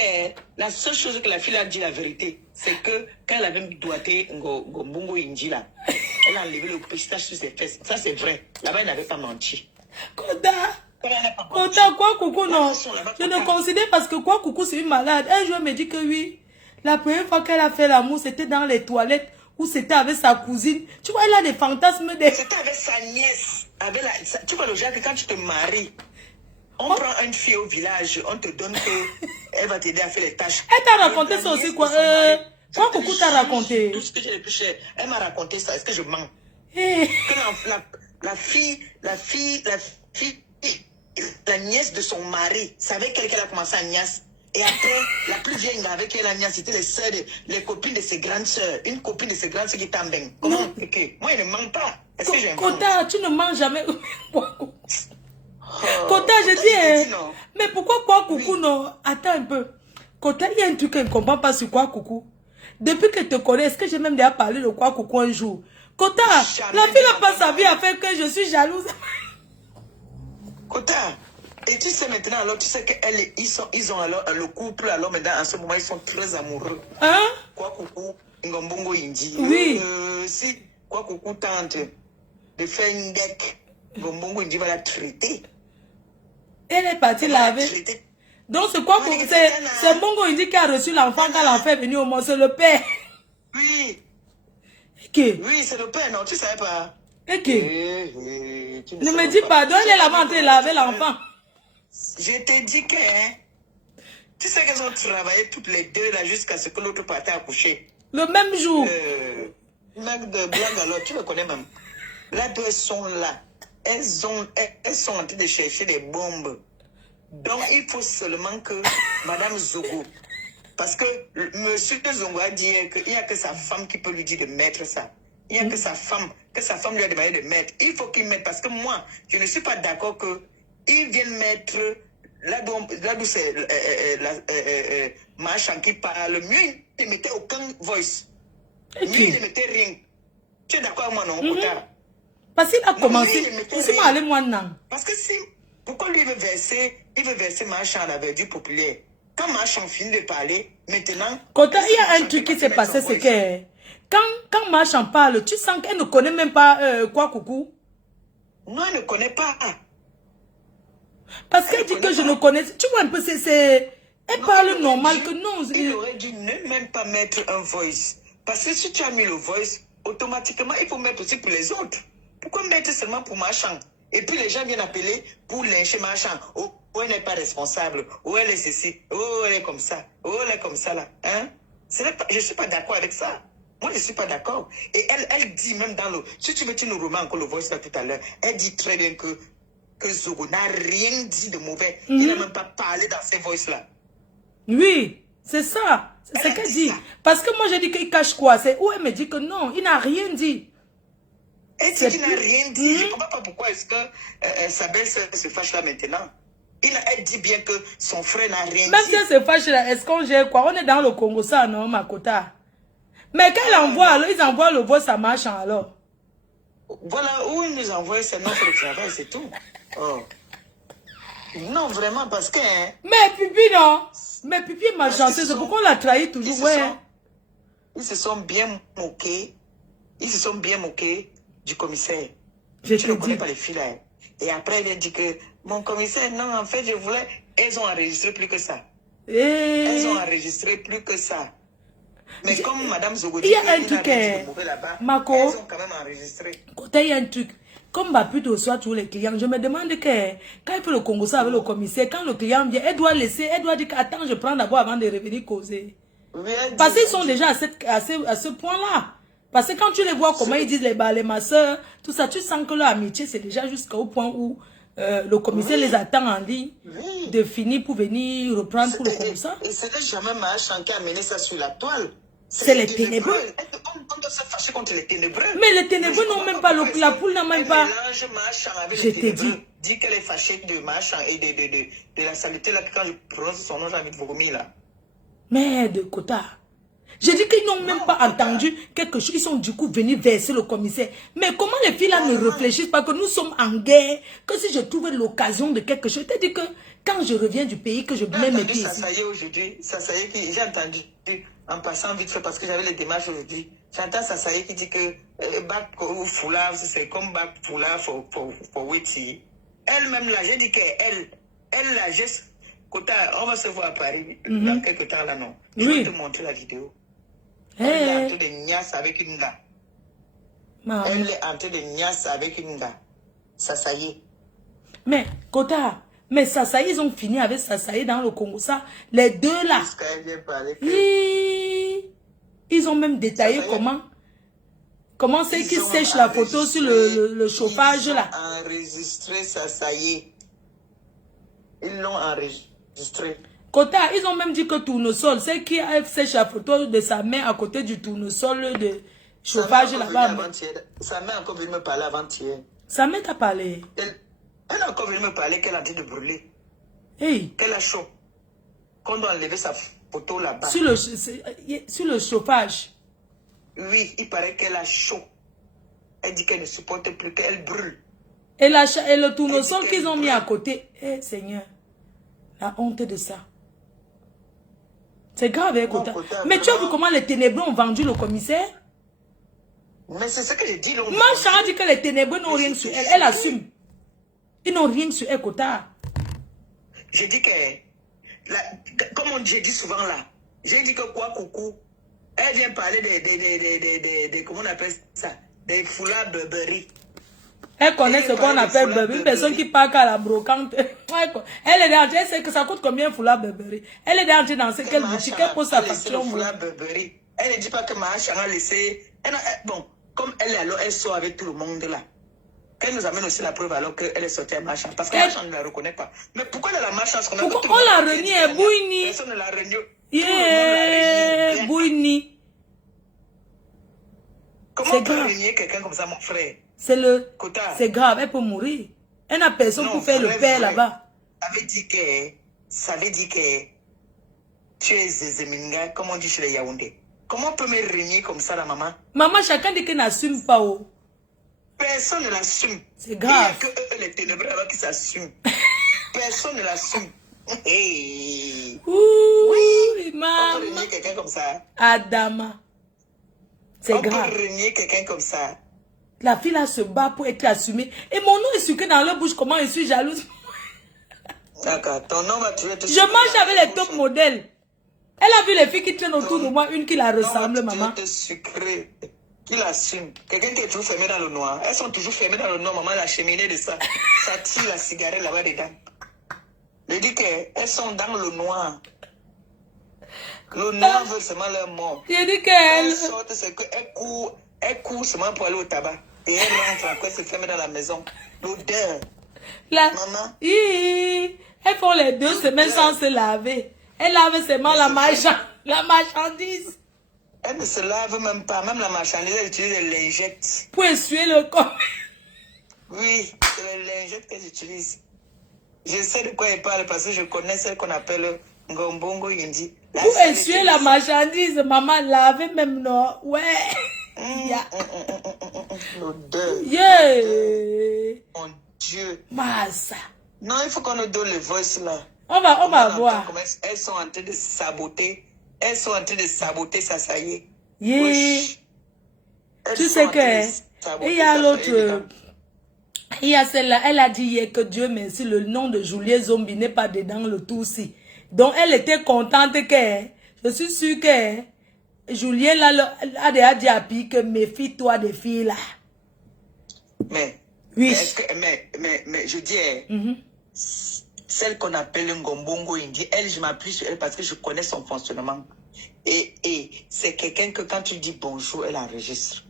la seule chose que la fille a dit la vérité, c'est que quand elle avait doigté Ngombongo Inji là, elle a enlevé le pistache sur ses fesses. Ça c'est vrai. Là-bas, elle n'avait pas menti. Kota, quoi coucou non. Je ne considère parce que quoi coucou c'est une malade. Un jour elle me dit que oui. La première fois qu'elle a fait l'amour, c'était dans les toilettes ou c'était avec sa cousine. Tu vois, elle a des fantasmes. C'était avec sa nièce. Tu vois le genre que quand tu te maries, on prend une fille au village, on te donne que elle va t'aider à faire les tâches. Elle t'a raconté ça aussi quoi? Quoi coucou t'a raconté? Tout ce que j'ai le plus cher. Elle m'a raconté ça. Est-ce que je mens? Que la nièce de son mari savait qu'elle a commencé à niasse. Et après, la plus vieille avec elle, c'était les sœurs, les copines de ses grandes sœurs. Une copine de ses grandes sœurs qui est en bain. Comment? Moi, je ne mens pas. Est-ce que je Kota, tu ne mens jamais. Kota, je dis, mais pourquoi quoi coucou non? Attends un peu. Kota, il y a un truc que je ne comprends pas sur quoi coucou. Depuis que je te connais, est-ce que j'ai même déjà parlé de quoi coucou un jour? Kota, la fille n'a pas sa vie à faire que je suis jalouse. Kota. Et tu sais maintenant, alors tu sais qu'ils ont alors le couple, alors maintenant en ce moment ils sont très amoureux. Hein? Quoi coucou, Ngombongo Indi. Oui. Si quoi coucou tente de faire une deck, Ngombongo Indi va la traiter. Elle est partie laver. Donc c'est quoi coucou? C'est Bongo Indi qui a reçu l'enfant quand l'enfant est venu au monde, c'est le père. Oui. Okay. Oui, c'est le père, non, tu savais pas. Ok. Ne me dis pas, donc elle est là-bas en train de laver l'enfant. Je t'ai dit que, tu sais qu'elles ont travaillé toutes les deux là jusqu'à ce que l'autre partait accoucher. Le même jour. Mec de blague alors, tu le connais même. Là, deux elles sont là. Elles sont en train de chercher des bombes. Donc, il faut seulement que Madame Zogo, parce que Monsieur Zongo a dit qu'il n'y a que sa femme qui peut lui dire de mettre ça. Il n'y a que sa femme lui a demandé de mettre. Il faut qu'il mette, parce que moi, je ne suis pas d'accord que ils viennent mettre là d'où c'est Marchand qui parle. Mieux, il ne mettait aucun voice. Mieux, il ne mettait rien. Tu es d'accord avec moi, non, Kota? Parce qu'il a commencé. Parce que si, pourquoi lui veut verser Marchand à la verdure populaire? Quand Marchand finit de parler, maintenant... Kota, il y a un truc qui s'est passé, c'est que quand Marchand parle, tu sens qu'elle ne connaît même pas quoi coucou? Non, elle ne connaît pas. Parce qu'elle dit que je ne connais. Tu vois un peu, elle parle normal que non. Il aurait dû ne même pas mettre un voice. Parce que si tu as mis le voice, automatiquement, il faut mettre aussi pour les autres. Pourquoi mettre seulement pour Marchand? Et puis les gens viennent appeler pour lyncher machin. Oh, elle n'est pas responsable. Oh, elle est ceci. Oh, elle est comme ça. Oh, elle est comme ça là. Hein? Je ne suis pas d'accord avec ça. Moi, je ne suis pas d'accord. Et elle dit même dans le... Si tu veux, tu nous remets encore le voice là tout à l'heure. Elle dit très bien que Zogo n'a rien dit de mauvais. Il n'a même pas parlé dans ces voices là. Oui, c'est ça. C'est ce qu'elle dit. Parce que moi, j'ai dit qu'il cache quoi. C'est où elle me dit que non, il n'a rien dit. Elle dit qu'il n'a rien dit. Je ne comprends pas pourquoi est-ce que sa belle-sœur se fâche là maintenant. Elle dit bien que son frère n'a rien dit. Même si elle se fâche là, est-ce qu'on gère quoi? On est dans le Congo, ça, non, Makota? Mais quand elle envoie, alors, ils envoient le voix, ça marche alors. Voilà, où ils nous envoient, c'est notre travail, c'est tout. Oh. Non, vraiment, parce que... Hein, mais Pipi, non. Mais Pipi est malchanceux, c'est pourquoi on l'a trahi toujours. Ils se sont bien moqués. Ils se sont bien moqués du commissaire. Je ne connais dis pas les filles là. Et après, elle a dit que mon commissaire, non, en fait, je voulais... Elles ont enregistré plus que ça. Elles ont enregistré plus que ça. Mais comme Madame Zogodi, il y a un truc, Marco, elles ont quand même enregistré. Côté, il y a un truc. Comme Baputo reçoit tous les clients, je me demande que quand il fait le Congo ça avec le commissaire, quand le client vient, elle doit laisser, elle doit dire attends, je prends d'abord avant de revenir causer. Oui, parce qu'ils sont déjà à ce point-là. Parce que quand tu les vois comment ils disent les masseurs, tout ça, tu sens que leur amitié c'est déjà jusqu'au point où le commissaire les attend en ligne de finir pour venir reprendre pour le Congo ça. Et c'était jamais Machan qui a mené ça sur la toile. C'est les ténébreux. On doit se fâcher contre les ténébreux. Mais les ténébreux n'ont même pas, la poule n'a même pas. Je t'ai dit. Dis qu'elle est fâchée de Machan et de la saleté là, quand je prononce son nom, j'ai envie de vomir là. Merde, Kota. J'ai dit qu'ils n'ont même pas entendu quelque chose. Ils sont du coup venus verser le commissaire. Mais comment les filles là ne réfléchissent pas que nous sommes en guerre, que si je trouvais l'occasion de quelque chose, je t'ai dit que quand je reviens du pays, que je mets mes pieds ici. Ça y est aujourd'hui, ça y est, j'ai entendu en passant vite fait parce que j'avais les démarches aujourd'hui. J'entends ça y est qui dit que bac ou foulard, c'est comme bac foulard pour Witty. Elle-même là, j'ai dit qu'elle là, juste, Kota, on va se voir à Paris dans quelques temps là, non. Je vais te montrer la vidéo. Elle est en train de niasse avec une gars. Elle est en train de niasse avec une gars. Ça y est. Mais, Kota, mais ça y est, ils ont fini avec ça y est dans le Congo. Ça, les deux là. Ils ont même détaillé comment c'est qu'ils sèchent la photo sur le chauffage là. Ils ont enregistré ça y est. Ils l'ont enregistré. Kota, ils ont même dit que tournesol, c'est qui sèche la photo de sa main à côté du tournesol de chauffage là-bas. Sa main a encore venu me parler avant-hier. Sa main t'a parlé. Elle a encore venu me parler qu'elle est en train de brûler. Hey. Qu'elle a chaud. Qu'on doit enlever sa photo là-bas. Sur le chauffage. Oui, il paraît qu'elle a chaud. Elle dit qu'elle ne supporte plus, qu'elle brûle. Et le tournesol qu'ils ont mis à côté. Eh, Seigneur. La honte de ça. C'est grave, hein, Kota. Mais tu as vu comment les ténébreux ont vendu le commissaire? Mais c'est ce que j'ai dit. Moi, Chara dit que les ténébreux n'ont rien sur elle. Elle assume. Ils n'ont rien sur elle, Kota. J'ai dit que, comme j'ai dit souvent là, j'ai dit que quoi, coucou, elle vient parler des comment on appelle ça, des foulards Burberry. Elle connaît ce qu'on appelle Burberry. Une personne qui parle à la brocante. Elle est dans, elle sait que ça coûte combien foulard Burberry. Elle est dans quelle boutique, elle pose sa facture. Burberry. Elle ne dit pas que Macha a laissé. Bon, comme elle est alors, elle sort avec tout le monde là. Qu'elle nous amène aussi la preuve alors qu'elle est sortie à Macha. Parce que Macha ne la reconnaît pas. Mais pourquoi elle a la Macha? Pourquoi on l'a renié, Bouini? Personne ne l'a renié. Yeah, Bouini. Comment on peut renier quelqu'un comme ça, mon frère? C'est grave, elle peut mourir. Elle n'a personne pour faire le père là-bas. Ça veut dire que tu es Zézeminga, comme on dit chez les Yaoundé. Comment on peut me renier comme ça, la maman? Maman, chacun dit qu'elle n'assume pas. Oh. Personne ne l'assume. C'est grave. Il n'y a que les ténébreux alors qui s'assument. Personne ne l'assume. Hey. Oui, maman. On peut renier quelqu'un comme ça. Adama. C'est grave. On peut renier quelqu'un comme ça. La fille là se bat pour être assumée. Et mon nom est sucré dans leur bouche. Comment je suis jalouse? D'accord, ton nom va tuer. Je mange avec les top modèles. Elle a vu les filles qui traînent autour de moi. Une qui la ressemble, maman. Sucré. Il assume. Quelqu'un qui est toujours fermé dans le noir. Elles sont toujours fermées dans le noir, maman, la cheminée de ça. Ça tire la cigarette là-bas dedans. Je dis qu'elles sont dans le noir. Le noir veut seulement leur mort. Je dis Elles qu'elle... sortent, c'est qu'elles courent seulement pour aller au tabac. Et elles rentrent encore, se ferment dans la maison. L'odeur. La... Maman. Elles font les 2 semaines sans se laver. Elles lavent seulement la marchandise. Elles ne se lavent même pas. Même la marchandise, elles utilisent les lingettes. Pour essuyer le corps. Oui, c'est les lingettes qu'elles utilisent. Je sais de quoi elles parlent parce que je connais celle qu'on appelle Ngombongo Indi. Pour essuyer la marchandise, maman lavait même non. Ouais. L'odeur. Yeah. Mon Dieu. Massa. Non, il faut qu'on nous donne les voices là. On va voir. Elles sont en train de saboter. Elles sont en train de saboter ça, ça y est. Yeah. Oui. Tu sais que il y a l'autre. Il y a celle-là, elle a dit hier que Dieu merci, le nom de Juliette Zombie n'est pas dedans le tout aussi. Donc elle était contente que, je suis sûre que Juliette là, a déjà dit à Pi que méfie-toi des filles là. Mais, oui. Mais je dis, celle qu'on appelle Ngombongo Indi, elle, je m'appuie sur elle parce que je connais son fonctionnement. Et c'est quelqu'un que quand tu dis bonjour, elle enregistre.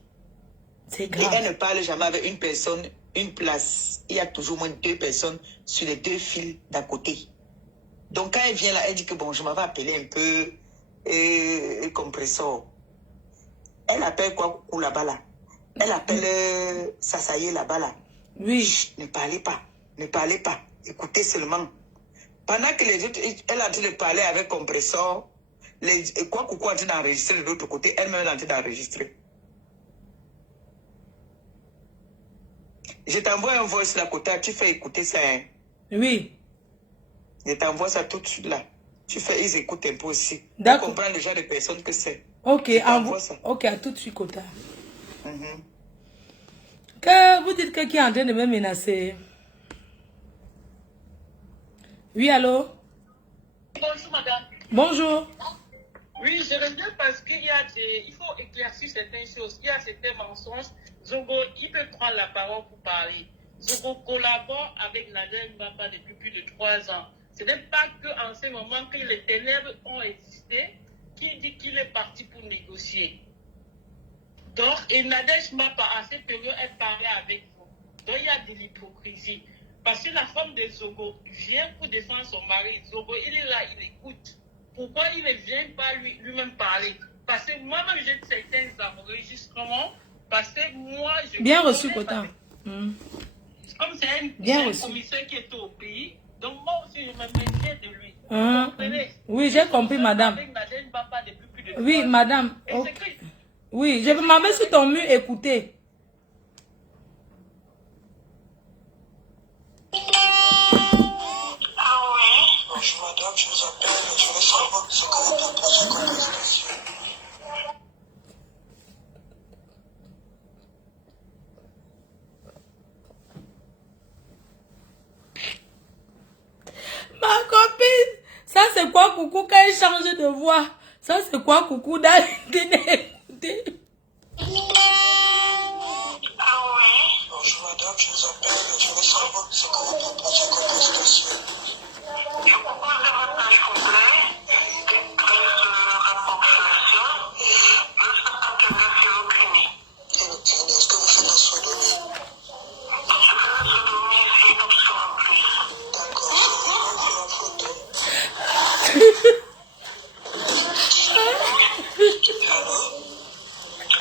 C'est Et grave. elle ne parle jamais avec une personne, une place. Il y a toujours moins de 2 personnes sur les 2 fils d'à côté. Donc quand elle vient là, elle dit que bon, je m'avais appelé un peu compresseur. Elle appelle quoi ou là-bas là. Elle appelle Sasaye là-bas là. Oui. Chut, ne parlez pas, ne parlez pas. Écoutez seulement. Pendant que les autres, elle est en train de parler avec compresseur, quoi coucou est en train d'enregistrer de l'autre côté, elle-même est en train d'enregistrer. Je t'envoie un voice là côté, tu fais écouter ça. Hein? Oui. Je t'envoie ça tout de suite là. Tu fais, ils écoutent un peu aussi. D'accord. Pour comprendre le genre de personnes que c'est. Ok, ça. Ok, à tout de suite, Kota. Mm-hmm. Que vous dites que qui est en train de me menacer? Oui, allô? Bonjour, madame. Bonjour. Oui, je reviens parce qu'il il faut éclaircir certaines choses. Il y a certains mensonges. Zogo, il peut prendre la parole pour parler. Zogo collabore avec Nadège Mbapa depuis plus de 3 ans. Ce n'est pas qu'en ce moment que les ténèbres ont existé, qu'il dit qu'il est parti pour négocier. Donc, et Nadège Mbapa, à cette période, elle parlait avec vous. Donc, il y a de l'hypocrisie. Parce que la femme de Zogo vient pour défendre son mari. Zogo, il est là, il écoute. Pourquoi il ne vient pas lui-même parler? Parce que moi-même, j'ai certains enregistrements. Parce que moi, je... Bien reçu, Kota. Comme c'est un commissaire qui est au pays, donc moi aussi, je me méfiais de lui. Vous comprenez? Oui, j'ai compris, madame. Oui, madame. Okay. Oui, je vais m'amener sur ton mur, écouter. Bonjour madame, je vous appelle, je veux savoir ce que vous proposez comme prestation. Ma copine, ça c'est quoi coucou quand elle change de voix? Ça c'est quoi coucou dans l'écouter? Bonjour madame, je vous appelle, je veux savoir ce que vous proposez comme prestation. Je propose un rapport complet, des rapports financiers, le 59 euros primés. Est-ce que vous faites la sodomie? Je fais la sodomie, c'est une option en plus. D'accord, je vous envoie la photo.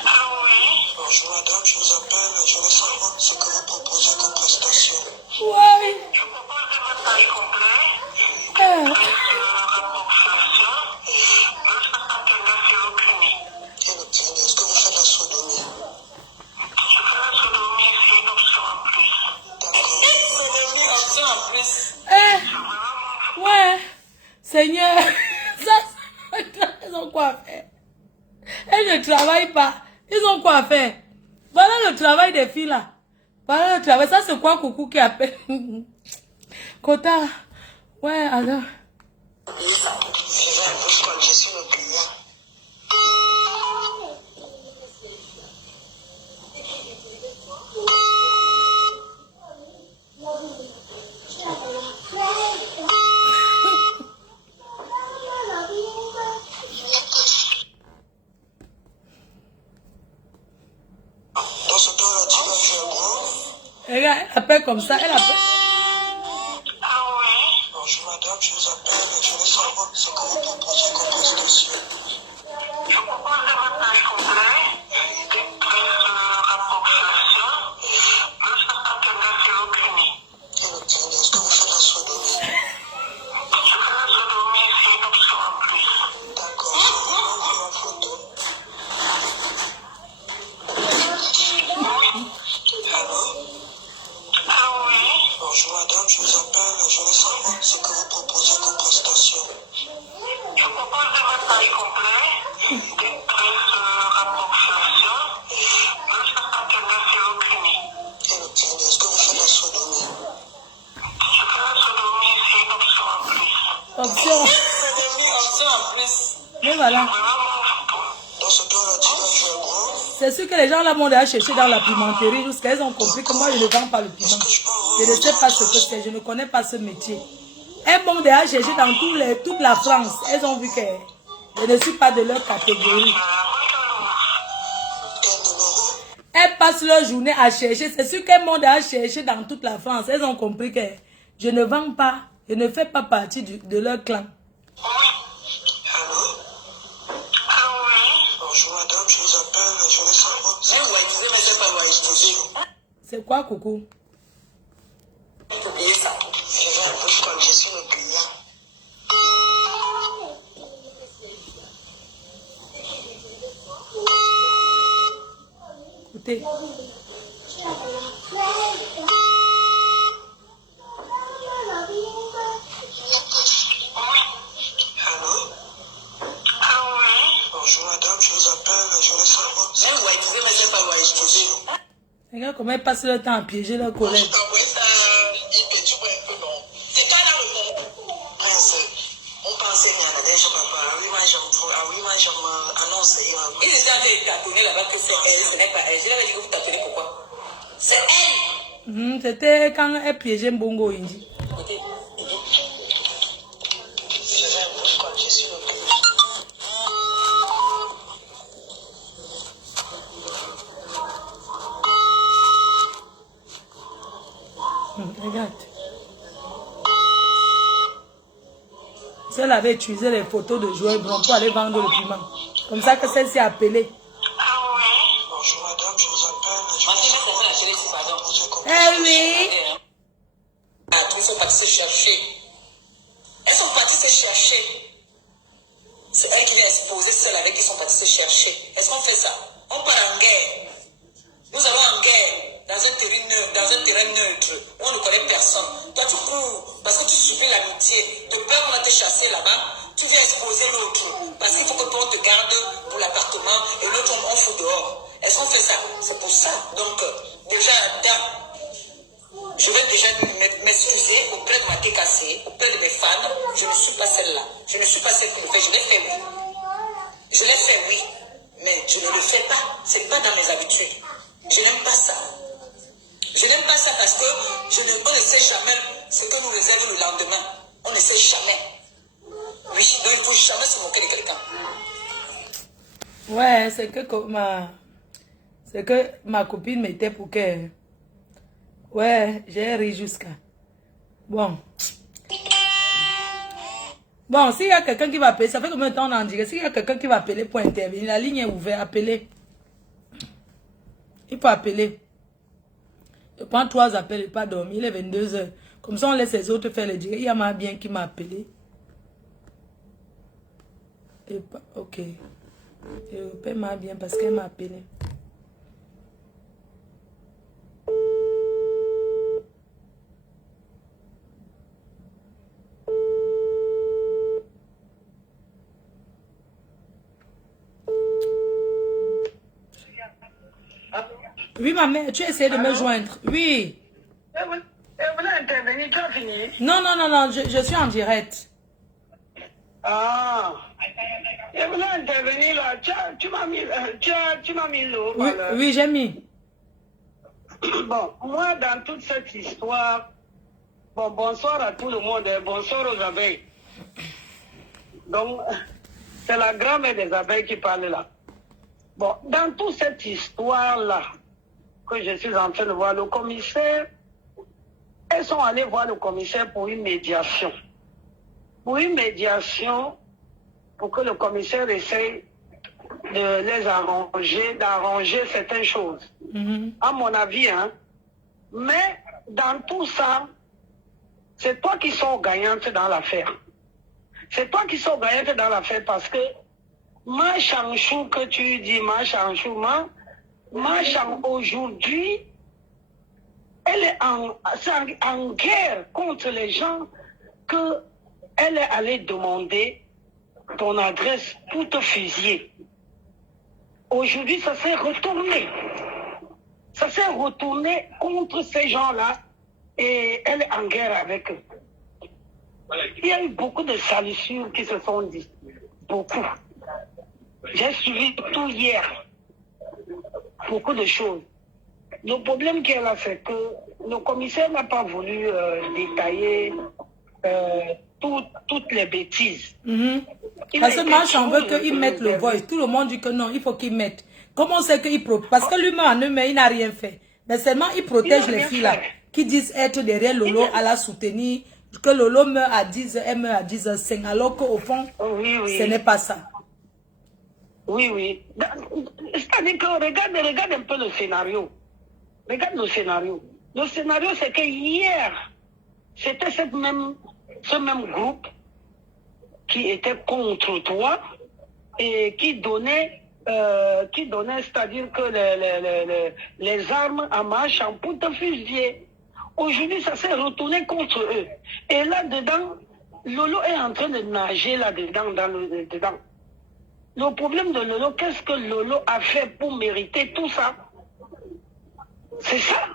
Allô, oui. Bonjour madame, je vous appelle, je veux savoir ce que vous proposez comme prestation. Ouais. Je propose un rapport complet, le rapport financier, le 59 euros primés. Est-ce que vous faites la sodomie? Je fais la sodomie, c'est une option en plus. D'accord. Sodomie, option en plus. Ouais. Seigneur, ça, ils ont quoi faire? Elles ne travaillent pas. Ils ont quoi faire? Voilà le travail des filles là. Voilà le travail. Ça, c'est quoi coucou qui appelle? Kota. Ouais, alors. Regarde, elle appelle comme ça, elle appelle. Ah oui. Bonjour madame, je vous appelle, je veux savoir ce que vous proposez comme prestation. Je propose des messages complets, des rapports social, le certain sur le clinique. Est-ce que vous faites la sodomie? Je fais la sodomie, c'est une option en plus. D'accord, je vais vous envoyer en photo. Allô? Ah oui. Bonjour madame, je vous appelle, je veux savoir ce que vous proposez comme prestation. Je propose des messages complets, des rapports sociaux, le certain sur le clinique. Est-ce que vous faites la sodomie? Je fais la sodomie, c'est une option en plus. Option. Sodomie, option en plus. Mais voilà. Dans ce cas, la tirage est gros. C'est sûr que les gens là m'ont déjà cherché dans la pimenterie jusqu'à ils ont compris que moi je ne vends pas le piment. Je ne sais pas ce que c'est, je ne connais pas ce métier. Elles m'ont déjà cherché dans toute la France. Elles ont vu que je ne suis pas de leur catégorie. Elles passent leur journée à chercher. C'est sûr qu'elles m'ont déjà cherché dans toute la France. Elles ont compris que je ne vends pas, je ne fais pas partie de leur clan. Allô? Ah oui. Bonjour madame, je vous appelle, je veux savoir. C'est quoi, coucou? Oubliez ça. Je suis le client. Écoutez. Allô? Ah oui. Bonjour madame, je vous appelle, je veux savoir. Regarde comment ils passent leur temps à piéger leurs collègues. C'est pas dans le bon. On pensait qu'il y en a déjà papa. Oui, moi j'aime annoncer. Ils étaient en train de tâtonner là-bas que c'est elle, ce n'est pas elle. Je leur ai dit que vous tâtonnez pourquoi? C'est elle. C'était quand elle piégeait Mbongo Inji. Écoutez. Je vais vous dire, je suis le client. Regarde. Si elle avait utilisé les photos de Joël Blanc pour aller vendre le piment. Comme ça que celle-ci a appelé. Ah oui. Bonjour madame, je vous appelle. Eh oui. Elles sont parties se chercher. Elles sont parties se chercher. C'est elles qui viennent exposer celles avec qui sont parties se chercher. Est-ce qu'on fait ça? On part en guerre. Nous allons en guerre dans un terrain neutre où on ne connaît personne. Toi tu cours parce que tu subis l'amitié. De peur qu'on va te chasser là-bas, tu viens exposer l'autre. Parce qu'il faut que toi on te garde pour l'appartement et l'autre on fout dehors. Est-ce qu'on fait ça? C'est pour ça. Donc déjà, je vais déjà m'excuser auprès de ma cassée, auprès de mes fans. Je ne suis pas celle-là. Je ne suis pas celle qui le fait. Je l'ai fait, oui. Je l'ai fait, oui. Mais je ne le fais pas. C'est pas dans mes habitudes. Je n'aime pas ça. Je n'aime pas ça parce que on ne sait jamais ce que nous réserve le lendemain. On ne sait jamais. Oui, donc il ne faut jamais se moquer de quelqu'un. Ouais, c'est que ma copine m'était pour que... Ouais, j'ai ri jusqu'à... Bon. Bon, s'il y a quelqu'un qui va appeler, ça fait combien de temps on en dirait? S'il y a quelqu'un qui va appeler pour intervenir, la ligne est ouverte, appelez. Il faut appeler. Je prends 3 appels et pas dormir, il est 22 h. Comme ça, on laisse les autres faire le direct. Il y a ma bien qui m'a appelé. Et pas... Ok. Je paie ma bien parce qu'elle m'a appelé. Oui, ma mère, tu as essayé de me joindre. Oui. Vous voulez intervenir, tu as fini? Non, je suis en direct. Ah. Je voulais intervenir là. Tu m'as mis l'eau. Oui, oui, j'ai mis. Bon, moi, dans toute cette histoire, bon, bonsoir à tout le monde et bonsoir aux abeilles. Donc, c'est la grand-mère des abeilles qui parle là. Bon, dans toute cette histoire-là, que je suis en train de voir. Le commissaire, elles sont allées voir le commissaire pour une médiation. Pour une médiation, pour que le commissaire essaye de les arranger, d'arranger certaines choses. À mon avis, hein. Mais dans tout ça, c'est toi qui sors gagnante dans l'affaire. C'est toi qui sors gagnante dans l'affaire parce que ma chanchou que tu dis, ma chanchou, ma chanchou aujourd'hui, elle est en guerre contre les gens qu'elle est allée demander ton adresse pour te fusiller. Aujourd'hui, ça s'est retourné. Ça s'est retourné contre ces gens-là et elle est en guerre avec eux. Il y a eu beaucoup de salissures qui se sont dites. Beaucoup. J'ai suivi tout hier. Beaucoup de choses. Le problème qu'il y a là, c'est que le commissaire n'a pas voulu détailler toutes les bêtises. Parce que moi, j'en veux qu'ils mettent le voice. Tout le monde dit que non, il faut qu'ils mettent. Comment c'est qu'il protège? Parce que lui-même en eux-mêmes, il n'a rien fait. Mais seulement il protège les filles là, qui disent être derrière Lolo à la soutenir. Que Lolo meurt à 10h, elle meurt à 10h05. Alors qu'au fond, ce n'est pas ça. Oui, oui. C'est-à-dire que regarde un peu le scénario. Regarde le scénario. Le scénario, c'est que hier, c'était ce même groupe qui était contre toi et qui donnait, c'est-à-dire que les armes à marche pour te fusiller. Aujourd'hui, ça s'est retourné contre eux. Et là-dedans, Lolo est en train de nager là-dedans, dedans. Le problème de Lolo, qu'est-ce que Lolo a fait pour mériter tout ça? C'est ça.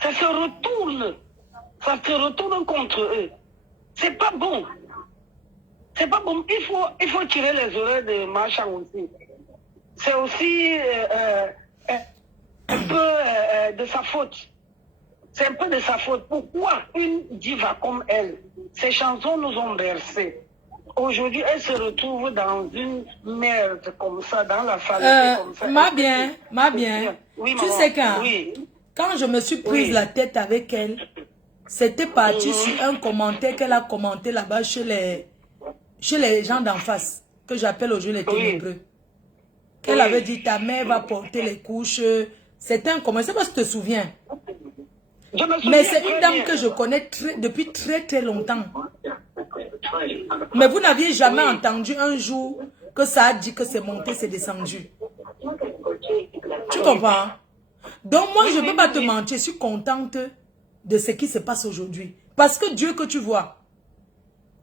Ça se retourne. Ça se retourne contre eux. C'est pas bon. C'est pas bon. Il faut tirer les oreilles de Marchand aussi. C'est aussi un peu de sa faute. C'est un peu de sa faute. Pourquoi une diva comme elle, ces chansons nous ont bercés. Aujourd'hui, elle se retrouve dans une merde comme ça, dans la famille comme ça. Ma bien. Oui, tu maman. sais quand je me suis prise la tête avec elle, c'était parti sur un commentaire qu'elle a commenté là-bas chez les gens d'en face, que j'appelle aujourd'hui les ténébreux. Qu'elle avait dit, ta mère va porter les couches. C'était un commentaire, je sais pas si tu te souviens. Mais c'est une dame que je connais depuis très très longtemps. Mais vous n'aviez jamais entendu un jour que ça a dit que c'est monté, c'est descendu. Tu comprends? Donc moi, je ne peux pas te mentir, je suis contente de ce qui se passe aujourd'hui. Parce que Dieu que tu vois,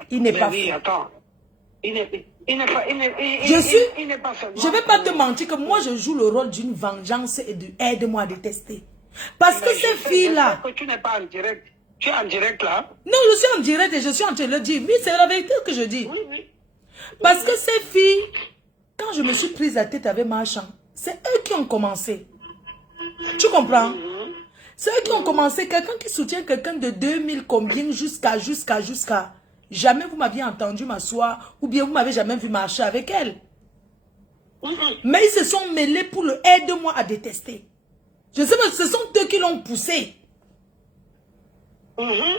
il n'est pas fou. Attends. Il n'est pas je ne vais pas te mentir que moi, je joue le rôle d'une vengeance et de aide-moi à détester. Parce que ces filles-là... Tu n'es pas en direct. Tu es en direct là? Non, je suis en direct et je suis en train de le dire. Oui, c'est la vérité que je dis. Oui. Parce que ces filles, quand je me suis prise la tête avec Marchand, c'est eux qui ont commencé. Tu comprends? C'est eux qui ont commencé. Quelqu'un qui soutient quelqu'un de 2000 combien jusqu'à... Jamais vous m'aviez entendu m'asseoir ou bien vous m'avez jamais vu marcher avec elle. Mais ils se sont mêlés pour le aide-moi à détester. Je sais pas, ce sont eux qui l'ont poussé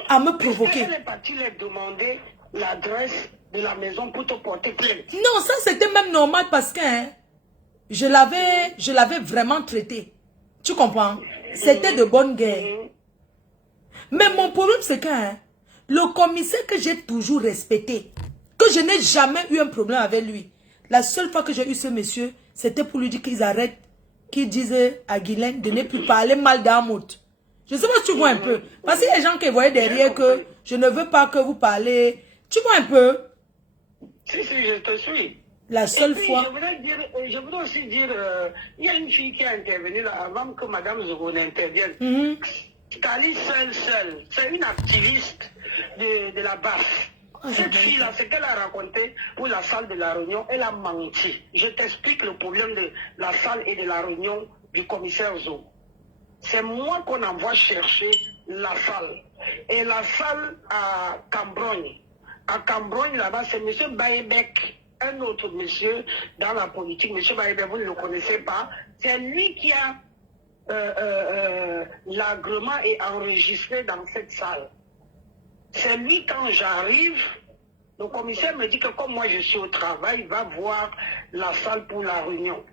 à me provoquer. Elle est partie leur demander l'adresse de la maison pour te porter plainte. Non, ça c'était même normal parce que je l'avais vraiment traité. Tu comprends? C'était de bonne guerre. Mais mon problème c'est que le commissaire que j'ai toujours respecté, que je n'ai jamais eu un problème avec lui, la seule fois que j'ai eu ce monsieur, c'était pour lui dire qu'ils arrêtent, qu'ils disaient à Guylaine de ne plus parler mal d'Amout. Je ne sais pas si tu vois un peu. Parce qu'il y a des gens qui voyaient derrière que je ne veux pas que vous parlez. Tu vois un peu? Si, je te suis. La seule fois... Je voudrais aussi dire, il y a une fille qui est intervenue là avant que Madame Zogo n'intervienne. Kali seule, c'est une activiste de la BAF. Cette fille-là, ce qu'elle a raconté pour la salle de la réunion, elle a menti. Je t'explique le problème de la salle et de la réunion du commissaire Zo. C'est moi qu'on envoie chercher la salle. Et la salle à Cambrogne. À Cambrogne, là-bas, c'est M. Baïbek, un autre monsieur dans la politique. M. Baïbek, vous ne le connaissez pas. C'est lui qui a l'agrément est enregistré dans cette salle. C'est lui, quand j'arrive, le commissaire me dit que comme moi je suis au travail, il va voir la salle pour la réunion.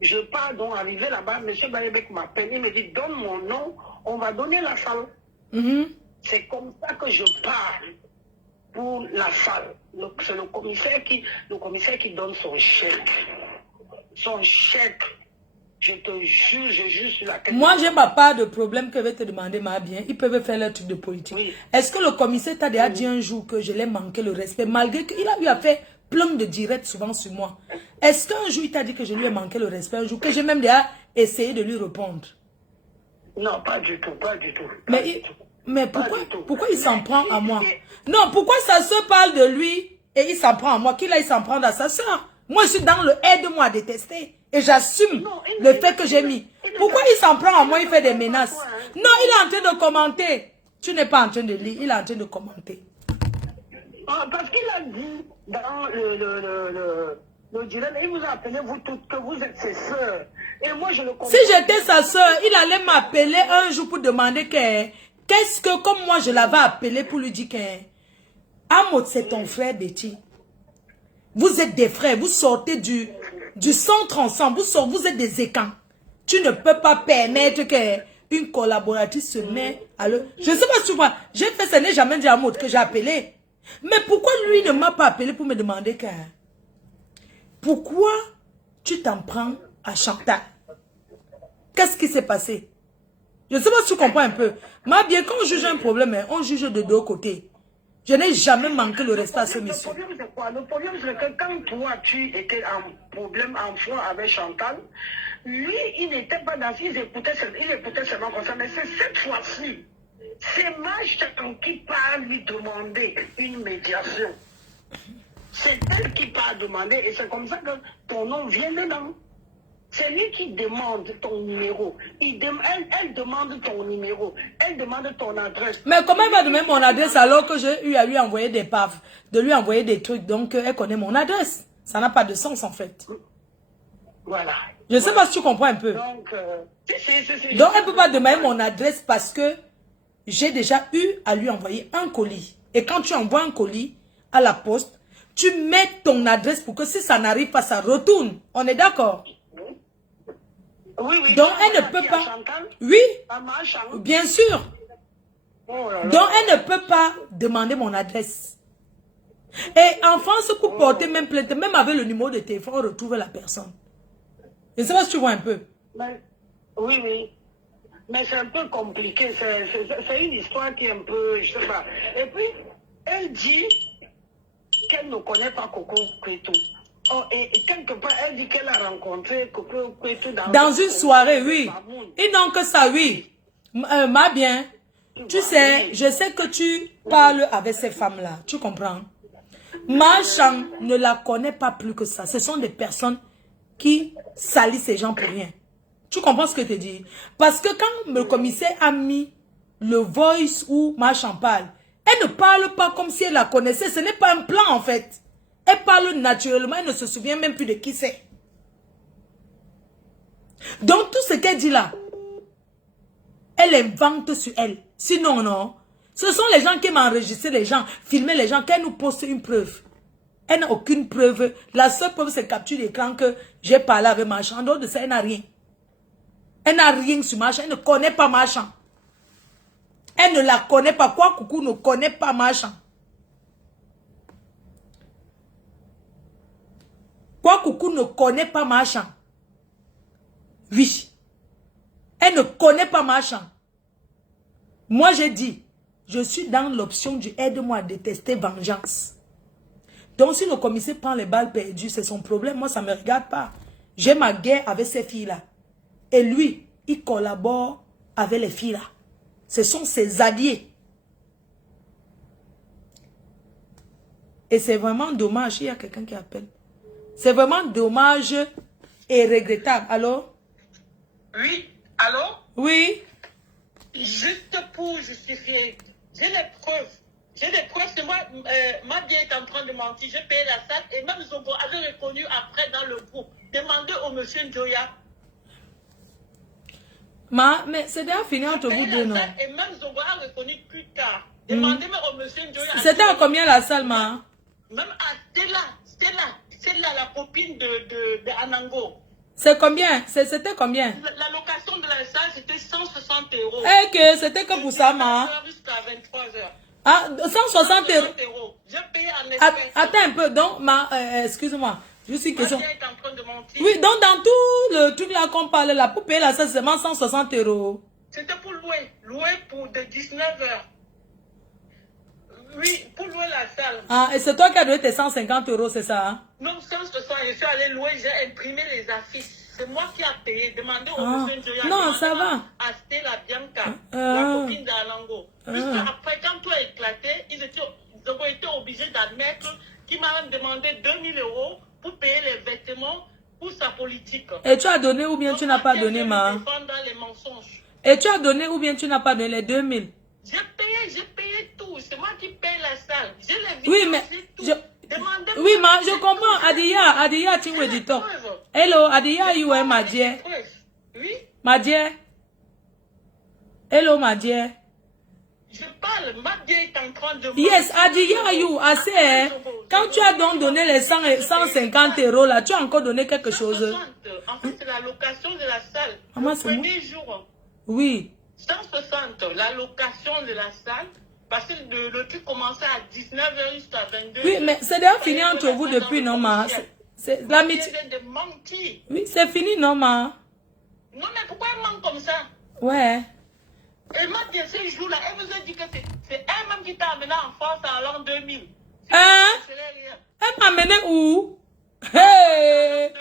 Je pars donc, arrivé là-bas, M. Balébek m'appelle, il me dit, donne mon nom, on va donner la salle. C'est comme ça que je pars pour la salle. C'est le commissaire qui donne son chèque. Son chèque. Je te jure, je jure sur la question. Moi, j'ai ma part de problème que je vais te demander, ma bien. Ils peuvent faire leur truc de politique. Oui. Est-ce que le commissaire t'a déjà dit un jour que je l'ai manqué le respect, malgré qu'il a eu à faire plein de directs souvent sur moi? Est-ce qu'un jour il t'a dit que je lui ai manqué le respect, un jour que j'ai même déjà essayé de lui répondre? Non, pas du tout, pas du tout. Mais pourquoi il s'en prend à moi? Non, pourquoi sa soeur parle de lui et il s'en prend à moi? Qu'il a, il s'en prend à sa soeur. Moi, je suis dans le aide-moi à détester. Et j'assume le fait que j'ai mis. Pourquoi il s'en prend à moi, il fait des menaces? Non, il est en train de commenter. Tu n'es pas en train de lire, il est en train de commenter. Parce qu'il a dit dans le direct, il vous a appelé vous toutes que vous êtes ses sœurs. Et moi, je le comprends. Si j'étais sa soeur, il allait m'appeler un jour pour demander qu'est-ce que, comme moi, je l'avais appelé pour lui dire que Amot, c'est ton frère Betty. Vous êtes des frères, vous sortez du centre ensemble, vous êtes des écans. Tu ne peux pas permettre qu'une collaboratrice se met à le... Je ne sais pas si tu vois, j'ai fait, ce n'est jamais dit à Amot que j'ai appelé. Mais pourquoi lui ne m'a pas appelé pour me demander pourquoi tu t'en prends à Chantal? Qu'est-ce qui s'est passé? Je ne sais pas si tu comprends un peu. Mais bien, quand on juge un problème, on juge de deux côtés. Je n'ai jamais manqué le respect à ce monsieur. Le problème, c'est quoi? Le problème, c'est que quand toi, tu étais en problème, en froid avec Chantal, lui, il n'était pas dans... Il écoutait seulement comme ça. Mais c'est cette fois-ci, c'est Machan qui part lui demander une médiation. C'est elle qui part demander, et c'est comme ça que ton nom vient dedans. C'est lui qui demande ton numéro. Elle demande ton numéro. Elle demande ton adresse. Mais comment elle va demander mon adresse alors que j'ai eu à lui envoyer des paves, de lui envoyer des trucs, donc elle connaît mon adresse? Ça n'a pas de sens en fait. Voilà. Je ne sais pas si tu comprends un peu. Donc, elle ne peut pas demander mon adresse parce que j'ai déjà eu à lui envoyer un colis. Et quand tu envoies un colis à la poste, tu mets ton adresse pour que si ça n'arrive pas, ça retourne. On est d'accord? Oui, oui. Donc elle ne peut pas... Oui, bien sûr. Donc elle ne peut pas demander mon adresse. Et en France, pour porter même plainte, même avec le numéro de téléphone, on retrouve la personne. Je ne sais pas si tu vois un peu. Oui, oui. Mais c'est un peu compliqué. C'est une histoire qui est un peu... Je sais pas. Et puis, elle dit qu'elle ne connaît pas Coco Kwetu. Oh, et quelque part, elle dit qu'elle a rencontré Coco Kwetu dans une soirée, oui. Et non que ça, oui. Ma bien, tu sais, je sais que tu parles avec ces femmes-là. Tu comprends? Machan ne la connaît pas plus que ça. Ce sont des personnes qui salissent ces gens pour rien. Tu comprends ce que je te dis? Parce que quand le commissaire a mis le voice où Machan parle, elle ne parle pas comme si elle la connaissait. Ce n'est pas un plan en fait. Elle parle naturellement, elle ne se souvient même plus de qui c'est. Donc tout ce qu'elle dit là, elle invente sur elle. Sinon, non. Ce sont les gens qui m'ont enregistré les gens, filmé les gens, qu'elle nous poste une preuve. Elle n'a aucune preuve. La seule preuve, c'est capture d'écran que j'ai parlé avec Machan. En dehors de ça, elle n'a rien. Elle n'a rien sur Machan. Elle ne connaît pas Machan. Elle ne la connaît pas. Quoi, coucou ne connaît pas Machan. Quoi, coucou ne connaît pas Machan. Oui. Elle ne connaît pas Machan. Moi, j'ai dit, je suis dans l'option du aide-moi à détester vengeance. Donc, si le commissaire prend les balles perdues, c'est son problème. Moi, ça ne me regarde pas. J'ai ma guerre avec ces filles-là. Et lui, il collabore avec les filles-là. Ce sont ses alliés. Et c'est vraiment dommage. Il y a quelqu'un qui appelle. C'est vraiment dommage et regrettable. Allô? Oui, allô? Oui. Juste pour justifier, j'ai les preuves. J'ai des preuves que moi, ma vie est en train de mentir. J'ai payé la salle et même Zongo avait reconnu après dans le groupe. Demandez au monsieur Njoya. Mais c'est déjà fini entre vous deux, non? Et même Zobo a reconnu plus tard. Demandez-moi au monsieur Ndoye. C'était à combien la salle, ma? Même à Stella, la copine de Anango. C'est combien? C'était combien? La location de la salle, c'était 160 €. Eh que c'était que pour ça, ma? Jusqu'à 23h. Ah, 160 €. J'ai payé en espèces. Attends un peu, donc, excuse-moi. Juste une question. Ma est en train de mentir. Oui, donc dans tout le truc là qu'on parle là, pour payer la salle, c'est seulement 160 €. C'était pour louer. Louer pour de 19h. Oui, pour louer la salle. Ah, et c'est toi qui as donné tes 150 €, c'est ça? Hein? Non, 160, je suis allé louer, j'ai imprimé les affiches. C'est moi qui ai payé. Demandez au monsieur Ndoye. Non, ça va. Acheter la Bianca, la copine d'Alango. Puisque après, quand tout a éclaté, ils ont été obligés d'admettre qu'il m'a même demandé 2000 € pour payer les vêtements pour sa politique. Et tu as donné ou bien tu n'as pas donné, ma? Dans les mensonges. Et tu as donné ou bien tu n'as pas donné les 2000? J'ai payé tout. C'est moi qui paye la salle. J'ai les vidéos, Oui, mais oui, ma, je comprends. Adia, tu me dis toi. Hello, Adia, you are ma dear. Oui. Ma dear. Hello, ma dear. Je parle, ma dear est en train de... Yes, Adia, you, assez. Quand tu as donc donné les 150 € là, tu as encore donné quelque chose. 160. En fait, c'est la location de la salle. Maman, le premier jour. Oui. 160, la location de la salle. Parce que le truc commençait à 19h jusqu'à 22h. Oui, mais c'est déjà fini entre vous depuis, non, ma? C'est l'amitié. de mentir. Oui, c'est fini, non, ma? Non, mais pourquoi elle ment comme ça? Ouais. Elle m'a dit ce jour-là, elle vous a dit que c'est elle-même qui t'a amené en France en l'an 2000. Hein? Elle m'a amené où? Hey!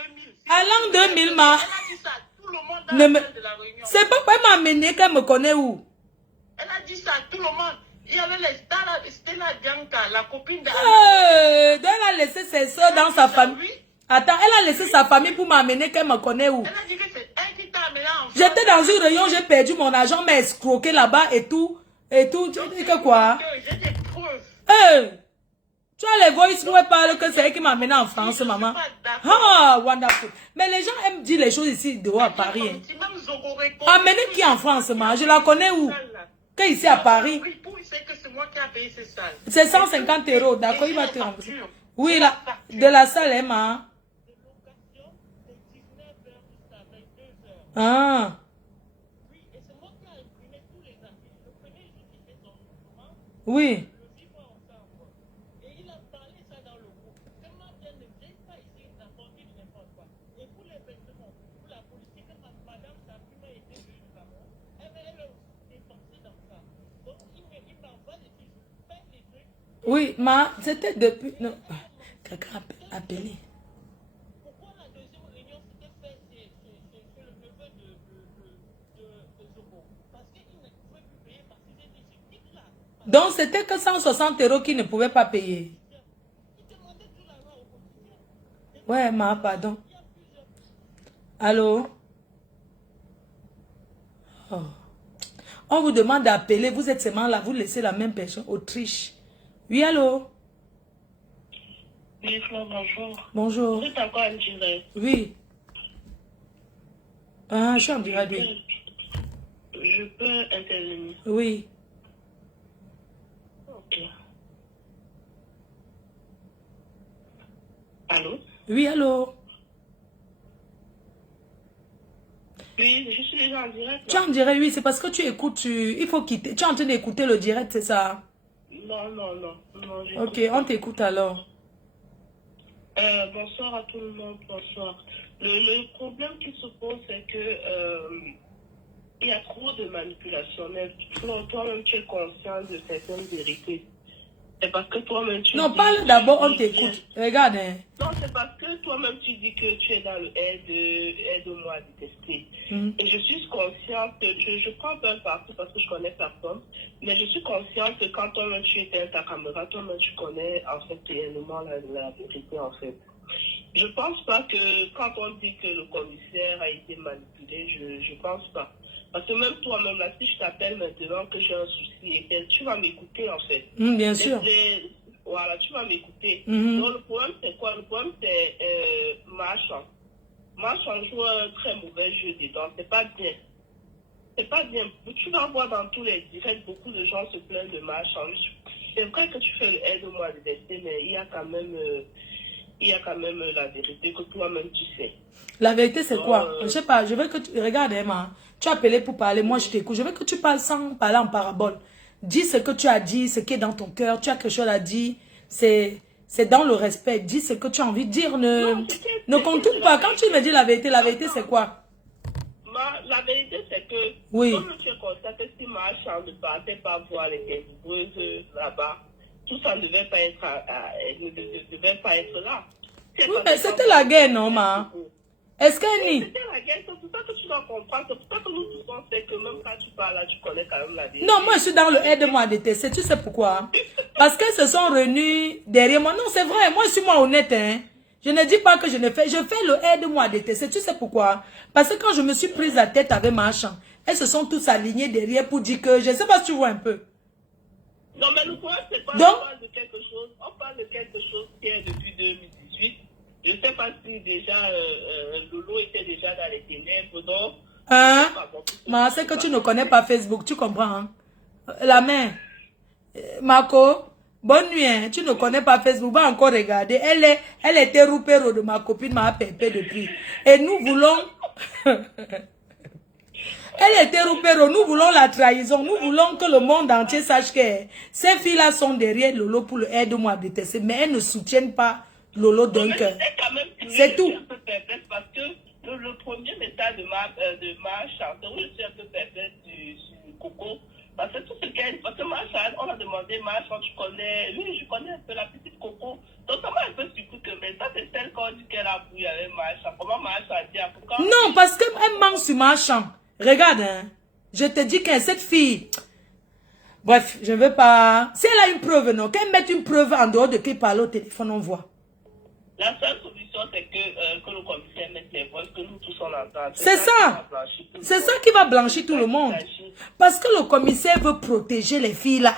À l'an 2000, ma? Elle a dit ça à tout le monde dans la salle de la réunion. C'est pas elle m'a amené qu'elle me connaît où? Elle a dit ça à tout le monde. Il y avait Stella Bianca, la copine de... Elle a laissé ses soeurs dans sa famille. Attends, elle a laissé sa famille pour m'amener qu'elle me connaît où? Elle a dit que c'est elle qui t'a amené en France. J'étais dans une réunion, j'ai perdu mon argent, mais escroqué là-bas et tout. Et tout. Tu dis que quoi? J'ai des preuves. Hey! Tu as les voices où elle parle que c'est elle qui m'a amené en France, maman. Ah, wonderful. Mais les gens aiment dire les choses ici dehors à Paris. Amener qui en France, maman? Je la connais où? Que ici à Paris. Oui, pour c'est que c'est moi qui ai payé ces salles. C'est 150 €, d'accord, il va te rembourser. Oui, là, de la salle, hein, ma. Ah. Oui. Oui, ma, c'était depuis... Non. Quelqu'un a appelé. Pourquoi la deuxième réunion s'était faite chez le neveu de Zobo? Parce qu'il ne pouvait plus payer parce qu'il était chez Kikla. Donc c'était que 160 € qu'il ne pouvait pas payer. Il demandait tout l'argent au quotidien. Ouais, ma, pardon. Allô? Oh. On vous demande d'appeler, vous êtes seulement là, vous laissez la même personne, Autriche. Oui, allô? Oui, Flo, bonjour. Bonjour. Vous êtes encore en direct? Oui. Ah, je suis en direct, oui. Je peux intervenir? Oui. Ok. Allô? Oui, allô? Oui, je suis déjà en direct. Tu es en direct, oui, c'est parce que tu écoutes, il faut quitter. Tu es en train d'écouter le direct, c'est ça? Non. Ok, on t'écoute alors. Bonsoir à tout le monde, bonsoir. Le problème qui se pose, c'est que il y a trop de manipulation. Mais toi-même, tu es conscient de certaines vérités. C'est parce que toi-même, tu... Non, parle d'abord, on t'écoute. Regarde. Hein. Non, c'est parce que toi-même, tu dis que tu es dans le aide-moi à détester. Et je suis consciente, je prends un peu partout parce que je connais personne, mais je suis consciente que quand toi-même, tu étais ta caméra, toi-même, tu connais en fait réellement la vérité, en fait. Je pense pas que quand on dit que le commissaire a été manipulé, je pense pas. Parce que même toi-même, là, si je t'appelle maintenant que j'ai un souci, tu vas m'écouter, en fait. Bien sûr. Voilà, tu vas m'écouter. Donc, le problème, c'est quoi? Le problème, c'est Marchand. Marchand joue un très mauvais jeu dedans. C'est pas bien. c'est pas bien. Tu vas voir dans tous les directs, beaucoup de gens se plaignent de machin. C'est vrai que tu fais le aide-moi de tester, mais il y a quand même la vérité que toi-même tu sais. La vérité, c'est quoi? Je sais pas, je veux que tu... Regarde, Emma, tu as appelé pour parler, moi je t'écoute. Je veux que tu parles sans parler en parabole. Dis ce que tu as dit, ce qui est dans ton cœur. Tu as quelque chose à dire. C'est dans le respect. Dis ce que tu as envie de dire. Ne contourne pas. Quand tu me dis la vérité c'est quoi? La vérité, c'est que, oui. Comme tu as constaté, si Marchand ne partait pas voir les délivreuses là-bas, tout ça ne devait pas être, là. Oui, mais c'était la guerre, non, ma? Est-ce qu'elle nie? C'était la guerre, c'est pour ça que tu dois comprendre. C'est pour ça que nous tous on sait que même quand tu parles là, tu connais quand même la vérité. Non, moi je suis dans le aide-moi à détester. Tu sais pourquoi? Parce qu'elles se sont renues derrière moi. Non, c'est vrai. Moi, je suis honnête, hein. Je ne dis pas que je ne fais. Je fais le aide-moi à détester. Tu sais pourquoi? Parce que quand je me suis prise la tête avec Marchand, elles se sont tous alignées derrière pour dire que... Je ne sais pas si tu vois un peu. Non, mais le problème, c'est pas on parle de quelque chose. On parle de quelque chose qui est depuis 2018. Je ne sais pas si déjà Lolo était déjà dans les ténèbres. Donc, mais c'est que tu ne connais pas Facebook. Tu comprends, hein? La main. Marco... Bonne nuit, hein. Tu ne connais pas Facebook, va encore regarder. Elle était roupéro de ma copine, m'a pépé depuis. Et nous voulons... Elle était roupéro, nous voulons la trahison. Nous voulons que le monde entier sache que ces filles-là sont derrière Lolo pour le aide-moi à détester. Mais elles ne soutiennent pas Lolo d'un cœur. C'est tout. Parce que le premier message de ma chanteuse, où je suis un peu perplexe sur Coco. Parce que tout ce qu'elle... Parce que Marchand, on a demandé, Marchand, tu connais... Oui, je connais un peu la petite Coco. Donc ça m'a un peu surpris que... Mais ça, c'est celle qu'on dit qu'elle a bouillé avec Marchand. Comment Marchand a dit... Non, parce qu'elle ment sur Marchand. Regarde, hein. Je te dis que cette fille... Bref, je ne veux pas... Si elle a une preuve, non. Qu'elle mette une preuve en dehors de qu'il parle au téléphone, on voit. La seule solution, c'est que le commissaire mette les voix, que nous tous on entend. C'est ça. C'est ça qui va blanchir tout le monde. Parce que le commissaire veut protéger les filles là.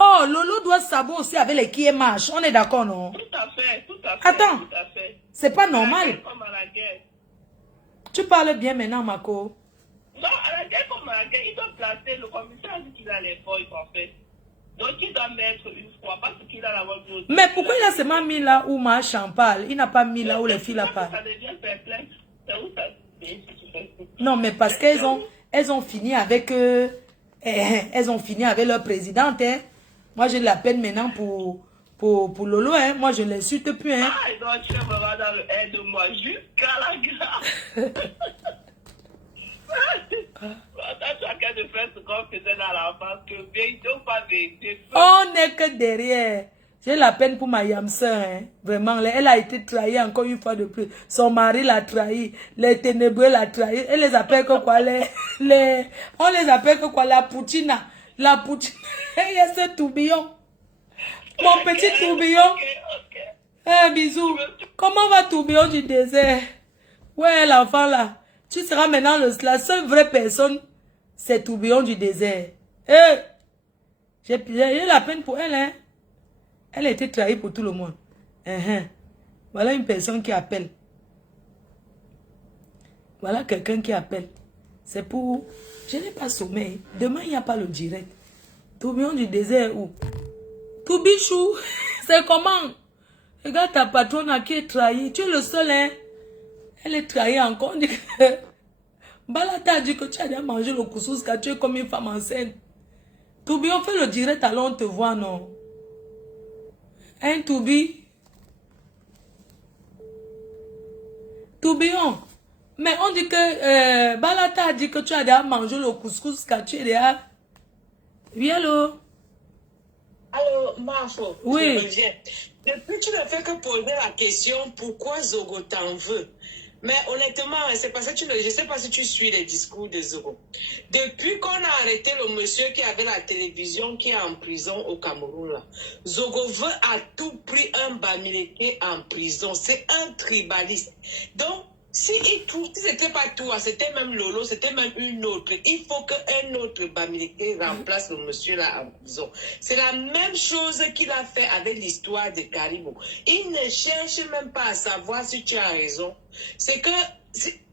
Oh, Lolo doit savoir aussi avec les qui marche. On est d'accord, non? Tout à fait, tout à fait. Attends, c'est pas normal. Comme à la guerre. Tu parles bien maintenant, Marco. Non, à la guerre comme à la guerre, il doit placer, le commissaire a dit qu'il a les voix, en fait. Donc, il doit mettre une fois, parce qu'il a la voix de... Mais pourquoi il a seulement mis là où Marchand parle? Il n'a pas mis là où les filles là parlent. Ça devient perplexe. C'est où ça? Non, mais parce qu'elles ont fini avec... elles ont fini avec leur présidente, hein. Moi, j'ai de la peine maintenant pour Lolo, hein. Moi, je ne l'insulte plus, hein. Ah, et donc, tu me vas dans le aide-moi jusqu'à la grâce. Chacun de faire ce qu'on faisait dans l'enfance, que vérité ou pas vérité. On n'est que derrière. J'ai la peine pour ma yamseur, hein. Vraiment, elle a été trahie encore une fois de plus. Son mari l'a trahi. Les ténébreux l'a trahi. Elle les appelle que quoi, on les appelle que quoi, la poutina. La poutina. Il y a ce tourbillon. Mon petit tourbillon. Eh, bisous. Comment va tourbillon du désert? Ouais, l'enfant là. Tu seras maintenant la seule vraie personne, c'est tourbillon du désert. Eh, j'ai la peine pour elle, hein. Elle a été trahie pour tout le monde. Voilà une personne qui appelle. Voilà quelqu'un qui appelle. C'est pour... Je n'ai pas sommeil. Demain, il n'y a pas le direct. Tourbillon du désert où? Toubichou, c'est comment? Regarde ta patronne qui est trahie. Tu es le seul, hein. Elle est trahie encore. On dit que... Balata a dit que tu as déjà mangé le couscous car tu es comme une femme enceinte. Tourbillon, fais le direct, alors on te voit, non? Hein, Toubi? Tourbillon. Mais on dit que Balata a dit que tu as déjà mangé le couscous car tu es déjà... Oui, allô? Allô, Marfo. Oui. Je reviens. Depuis, tu ne fais que poser la question pourquoi Zogo t'en veut. Mais honnêtement, c'est parce que je ne sais pas si tu suis les discours de Zogo. Depuis qu'on a arrêté le monsieur qui avait la télévision qui est en prison au Cameroun, là, Zogo veut à tout prix un Bamileke en prison. C'est un tribaliste. Donc, si c'était pas toi, c'était même Lolo, c'était même une autre. Il faut qu'un autre Bamileke remplace le monsieur là en prison. C'est la même chose qu'il a fait avec l'histoire de Caribou. Il ne cherche même pas à savoir si tu as raison. C'est que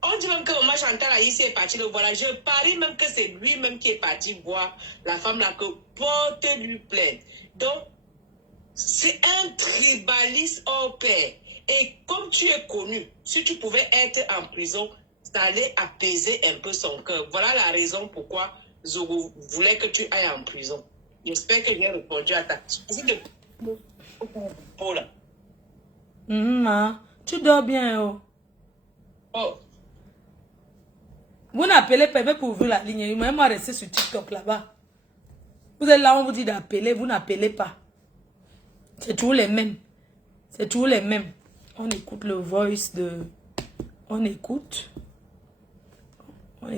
On dit même que Omar Chantal Aïssi est parti le voilà. Je parie même que c'est lui-même qui est parti voir la femme là que portez-lui plainte. Donc, c'est un tribalisme hors pair. Et comme tu es connu, si tu pouvais être en prison, ça allait apaiser un peu son cœur. Voilà la raison pourquoi Zogo voulait que tu ailles en prison. J'espère que j'ai répondu à ta question. Tu dors bien, oh. Oh. Vous n'appelez pas pour ouvrir la ligne. Même moi, rester sur TikTok là-bas. Vous êtes là, on vous dit d'appeler, vous n'appelez pas. C'est toujours les mêmes. C'est toujours les mêmes. On écoute le voice de... On écoute. On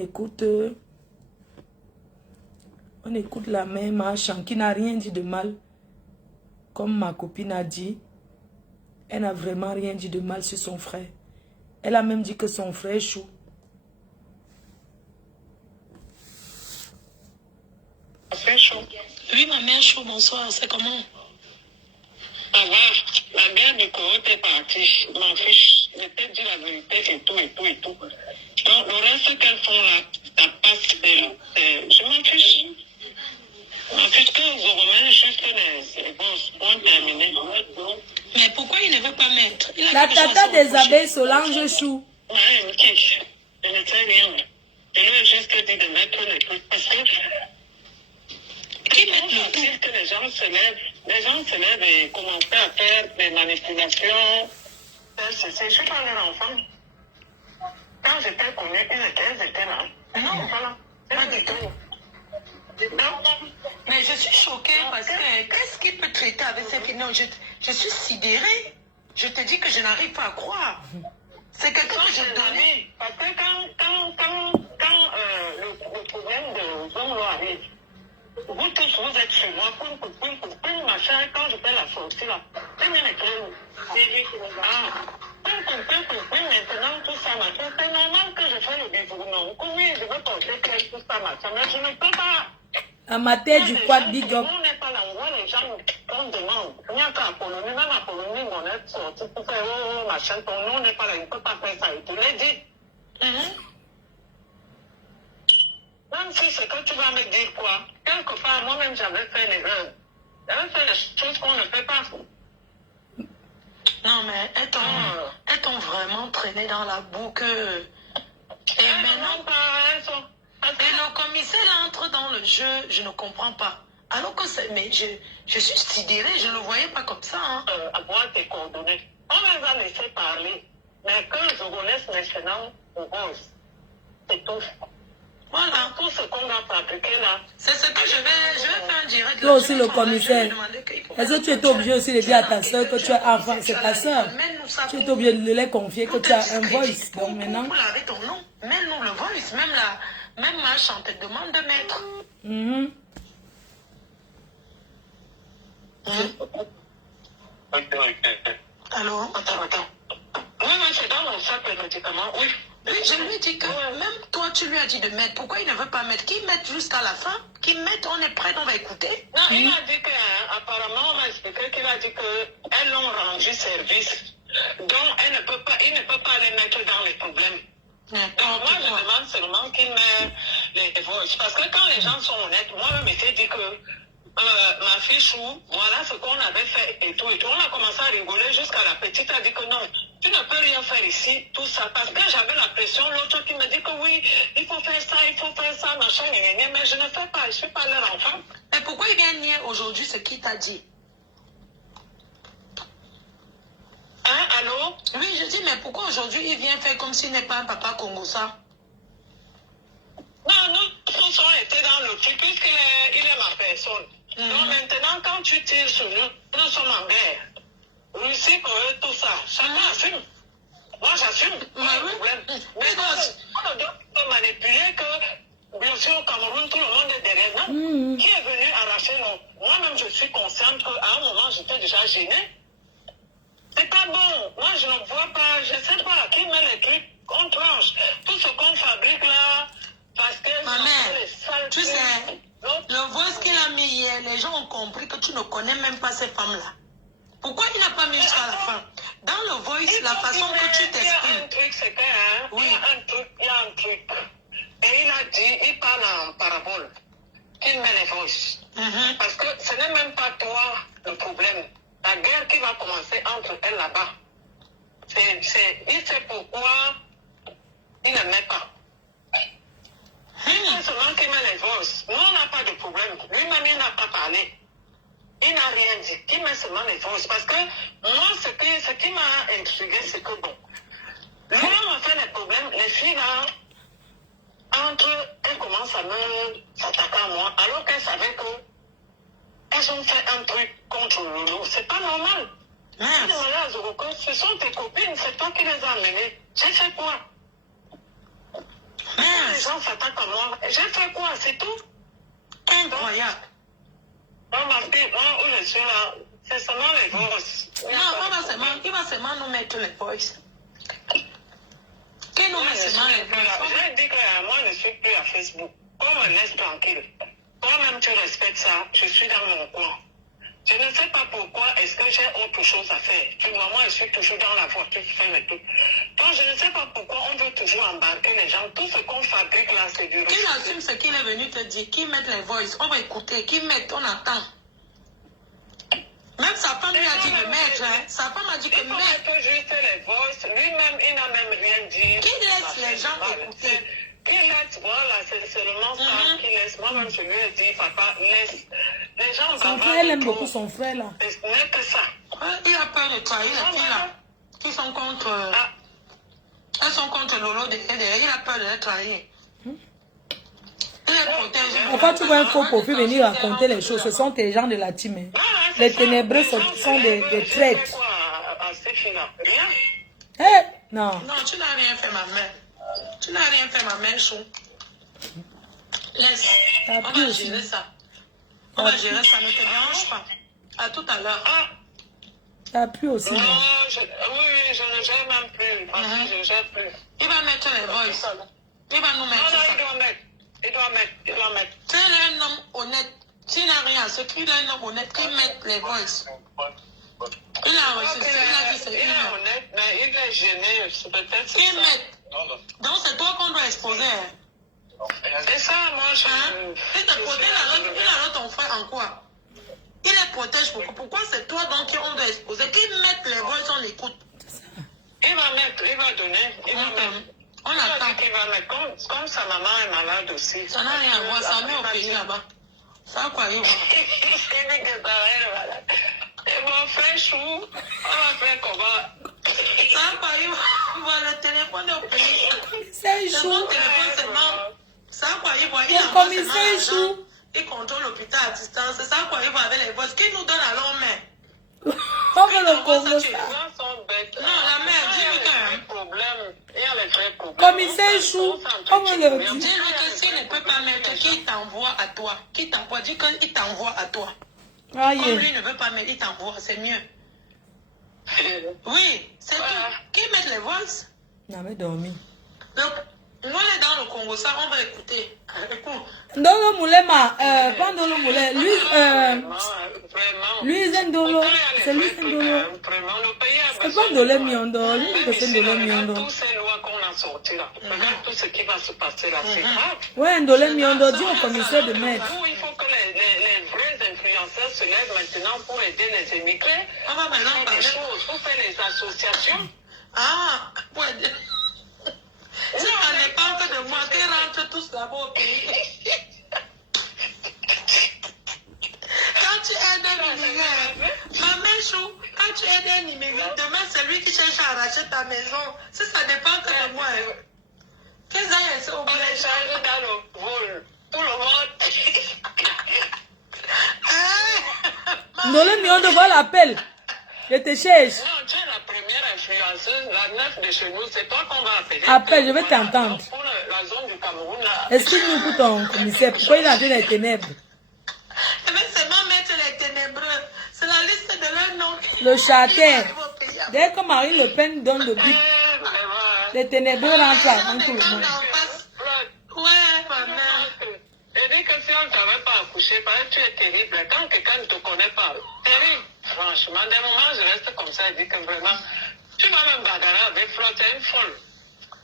écoute la même Machan qui n'a rien dit de mal. Comme ma copine a dit. Elle n'a vraiment rien dit de mal sur son frère. Elle a même dit que son frère est chou. C'est chaud. Oui, ma mère chaud, bonsoir, c'est comment? Ça va, la mère du Congo est partie. Je m'en fiche. Je t'ai dit la vérité et tout, et tout, et tout. Donc, le reste qu'elles font là, ça passe. Je m'en fiche. Je m'en fiche que je remets juste les bosses pour terminer. Mais pourquoi il ne veut pas mettre? Il a La quelque chose tata à des reprocher. abeilles Solange Chou. Ouais, ok. Je ne sais rien. Je lui ai juste dit de mettre les trucs. Parce que Qui met on le va tout? dire que les gens se lèvent et commencent à faire des manipulations. Je suis pas leur enfant. Quand j'étais connue, elles étaient là. Non, voilà. Pas du tout. Mais je suis choquée parce que qu'est-ce qu'il peut traiter avec ces filles? Non, je suis sidérée. Je te dis que je n'arrive pas à croire. C'est quelqu'un que je donnais. Parce que quand le problème de Zongo arrive, vous tous, vous êtes chez moi, machin, quand je fais la sortie là, c'est bien écrit. Maintenant, tout ça, machin, c'est normal que je fasse le détournement. Oui, je veux porter plainte, tout ça, machin, mais je ne peux pas. À ma tête du quad big up. On n'est pas là, on voit les gens, on demande. Il n'y a qu'à Polonie, même à Polonie, on est sorti pour faire machin, ton nom n'est pas là, il ne peut pas faire ça. Et tu l'as dit. Même si c'est que tu vas me dire quoi, quelque part, moi-même, j'avais fait l'erreur. J'avais fait les choses qu'on ne fait pas. Non, mais elles t'ont vraiment traîné dans la boucle. Et maintenant, et le commissaire entre dans le jeu, je ne comprends pas. Alors que c'est... Mais je suis sidérée, je ne le voyais pas comme ça. Hein. Avoir tes coordonnées. On les a laissés parler. Mais que je relaisse maintenant au boss. C'est tout. Voilà. Tout ce qu'on a fabriqué là. C'est ce que je vais faire un direct. Toi aussi le commissaire. Est-ce que tu étais obligé aussi de dire à ta soeur que tu as enfant? C'est ta soeur. Tu étais obligé de les confier que tu as un voice. Donc maintenant. Avec ton nom. Mets-nous le voice. Même ma chante te demande de mettre. Allô? Attends. Oui, c'est dans mon sac le médicament, oui. Oui, je lui ai dit que même toi, tu lui as dit de mettre. Pourquoi il ne veut pas mettre? Qu'il mette jusqu'à la fin. Qu'il mette, on est prêt, on va écouter. Non, il a dit qu'apparemment, on m'a expliqué qu'il a dit qu'elles l'ont rendu service. Donc, il ne peut pas les mettre dans les problèmes. Donc, moi, je demande seulement qu'il met les voices. Parce que quand les gens sont honnêtes, moi-même, je dit que ma fille Chou, voilà ce qu'on avait fait et tout. On a commencé à rigoler jusqu'à la petite a dit que non, tu ne peux rien faire ici, tout ça. Parce que j'avais la pression, l'autre qui me dit que oui, il faut faire ça, machin, mais je ne fais pas, je ne suis pas leur enfant. Mais pourquoi il vient nier aujourd'hui ce qu'il t'a dit? Hein, allô? Oui, je dis, mais pourquoi aujourd'hui il vient faire comme s'il n'est pas un papa congossa? Non, nous tous on était dans le truc, puisqu'il est ma personne. Donc maintenant, quand tu tires sur nous, nous sommes en guerre. Russie, Corée, tout ça, chacun assume. Moi, j'assume, pas de problème. Mais on ne doit pas manipuler que, bien sûr, au Cameroun, tout le monde est derrière nous. Qui est venu arracher nos... Moi-même, je suis consciente qu'à un moment, j'étais déjà gênée. C'est pas bon. Moi, je ne vois pas, je ne sais pas, qui met les trucs, on tranche. Tout ce qu'on fabrique là, parce que... Ma mère, tu sais, le voice qu'il a mis hier, les gens ont compris que tu ne connais même pas ces femmes-là. Pourquoi il n'a pas mis jusqu'à la fin? Dans le voice, la façon que tu t'exprimes. Un truc, c'est que, hein, Oui. il y a un truc. Et il a dit, il parle en parabole, qu'il met les voices. Parce que ce n'est même pas toi le problème. La guerre qui va commencer entre elles là-bas. Il sait pourquoi il ne met pas. Il seulement qu'il met les voices. Nous, on n'a pas de problème. Lui-même, il n'a pas parlé. Il n'a rien dit. Il met seulement les voices. Parce que moi, ce qui m'a intrigué, c'est que bon, lui-même a fait les problèmes. Les filles là, elles commencent à s'attaquer à moi, alors qu'elles savaient qu'elles ont fait un truc contre Lolo. C'est pas normal. Je demandais à Zoroko, ce sont tes copines, c'est toi qui les as amenées. J'ai fait quoi? Les gens s'attaquent à moi. J'ai fait quoi? C'est tout. Incroyable. Moi, ma fille, moi, où je suis là, c'est seulement les voices. Non, il va seulement nous mettre les voices. Qui nous met seulement les voices? J'ai dit que moi, je ne suis plus à Facebook. Qu'on me laisse tranquille. Toi-même, tu respectes ça. Je suis dans mon coin. Je ne sais pas pourquoi est-ce que j'ai autre chose à faire. Tu vois, moi, je suis toujours dans la voiture qui fait mes trucs. Donc, je ne sais pas pourquoi on veut toujours embarquer les gens. Tout ce qu'on fabrique là, c'est du Qui assume ce qu'il est venu te dire? Qui met les voices? On va écouter. Qui met? On attend. Même sa femme lui a dit de mettre. Hein. Sa femme a dit que il faut mettre. mettre juste les voices. Lui-même, il n'a même rien dit. Qui laisse les gens écouter? Qui laisse, voilà, c'est seulement ça qui laisse. Moi-même, je lui ai dit, papa, laisse. Les gens Son frère, elle aime beaucoup son frère là. Ce n'est que ça. Il a peur de trahir les filles là. Qui sont contre. Elles sont contre Lolo derrière. Il a peur de les trahir. Il les protège. Enfin, tu vois un faux profil venir raconter les choses. Ce sont tes gens de la team. Hein. Les ténébreux sont des traîtres. Quoi à ces filles-là? Rien. Hé, non. Non, tu n'as rien fait, ma mère. Tu n'as rien fait, ma mère, chou. Laisse. On va gérer ça. On va gérer ça. Ne te dérange pas. À tout à l'heure. Ça pue aussi. Non, Non. oui, je ne gère même plus. Parce que je ne gère plus. Il va mettre les voices. Il va nous mettre Non, ça. il doit mettre. Il doit mettre. Tu es un homme honnête. S'il n'a rien à ce qu'il est un homme honnête, qui met les voices. Il a reçu ça. Il a dit c'est il est une. honnête, mais il est gêné. Peut-être c'est Qui ça. met. Donc c'est toi qu'on doit exposer. Hein? C'est ça, moi, je... Il te protège alors ton frère en quoi? Il les protège beaucoup. Pourquoi c'est toi donc qu'on doit exposer? Qui met les voix, on écoute. Il va mettre, il va donner, il va mettre. On attend. Il va mettre. Comme sa maman est malade aussi. Ça n'a rien à voir, ça met au pays là-bas. Ça quoi, il va. Il dit que sa mère est malade. Et mon frère Chou, on va faire comment? Ça quoi, il va le téléphone au pays. C'est C'est chou. mon téléphone seulement. Ça quoi, il va. Le commissaire chou. Il contrôle l'hôpital à distance. C'est ça quoi, il va avec les voix. Qui nous donne alors, mais? On veut le Congo Les ça. gens sont bêtes. Non, la mère, dis-lui Il y a les vrais problèmes. Il y a les vrais problèmes. Commissaire chou. On veut le dire. Dis-lui que s'il ne peut pas mettre, qu'il t'envoie à toi. Qui t'envoie, dis qu'il t'envoie à toi. Comme Aïe. lui ne veut pas mettre, il t'envoie, c'est mieux. Oui, c'est tout. Qui met les voix? On avait dormi. Donc, nous, on est dans le Congo, ça, on va écouter. Écoute. Ndolo Moulema, pas Ndolo Moulé. Lui, Zendolo. C'est lui, Zendolo. C'est pas Ndolo Miondo. Lui, c'est Ndolo Miondo. Toutes ces lois qu'on a sorties là, regarde tout ce qui va se passer là, c'est grave. Ouais, Ndolo Miondo, dis au commissaire de mettre. Il faut que les vrais influenceurs se lèvent maintenant pour aider les immigrés. On va maintenant Des parler. choses, pour faire les associations. Ah, ouais. Si ça n'est pas que de moi, qu'ils rentrent tous là-bas au pays. Quand tu aides un immigré, ma mère chou, quand tu aides un immigré, demain c'est lui qui cherche à arracher ta maison. Si ça dépend que de moi. Qu'est-ce que c'est au On les change dans le vol. Tout le monde. Ndolo Miondo, voit l'appel. Je te cherche. Non, tu es la première influenceuse, la neuf de chez nous, c'est toi qu'on va appeler. Appelle, je vais t'entendre. Pour la zone du Cameroun, là. Explique-nous pour ton commissaire. Pourquoi il a entré dans les ténèbres? Je vais seulement mettre les ténébreux. C'est la liste de leurs noms. Le châtaignier. Dès que Marine Le Pen donne le but, les ténébreux rentrent avant tout le monde. Ouais, ma mère. Et dit que si on ne t'avait pas accouché, tu es terrible. Quand quelqu'un ne te connaît pas, terrible. Franchement, des moments, je reste comme ça et dis que vraiment, va même bagarrer avec Flo, t'es une folle.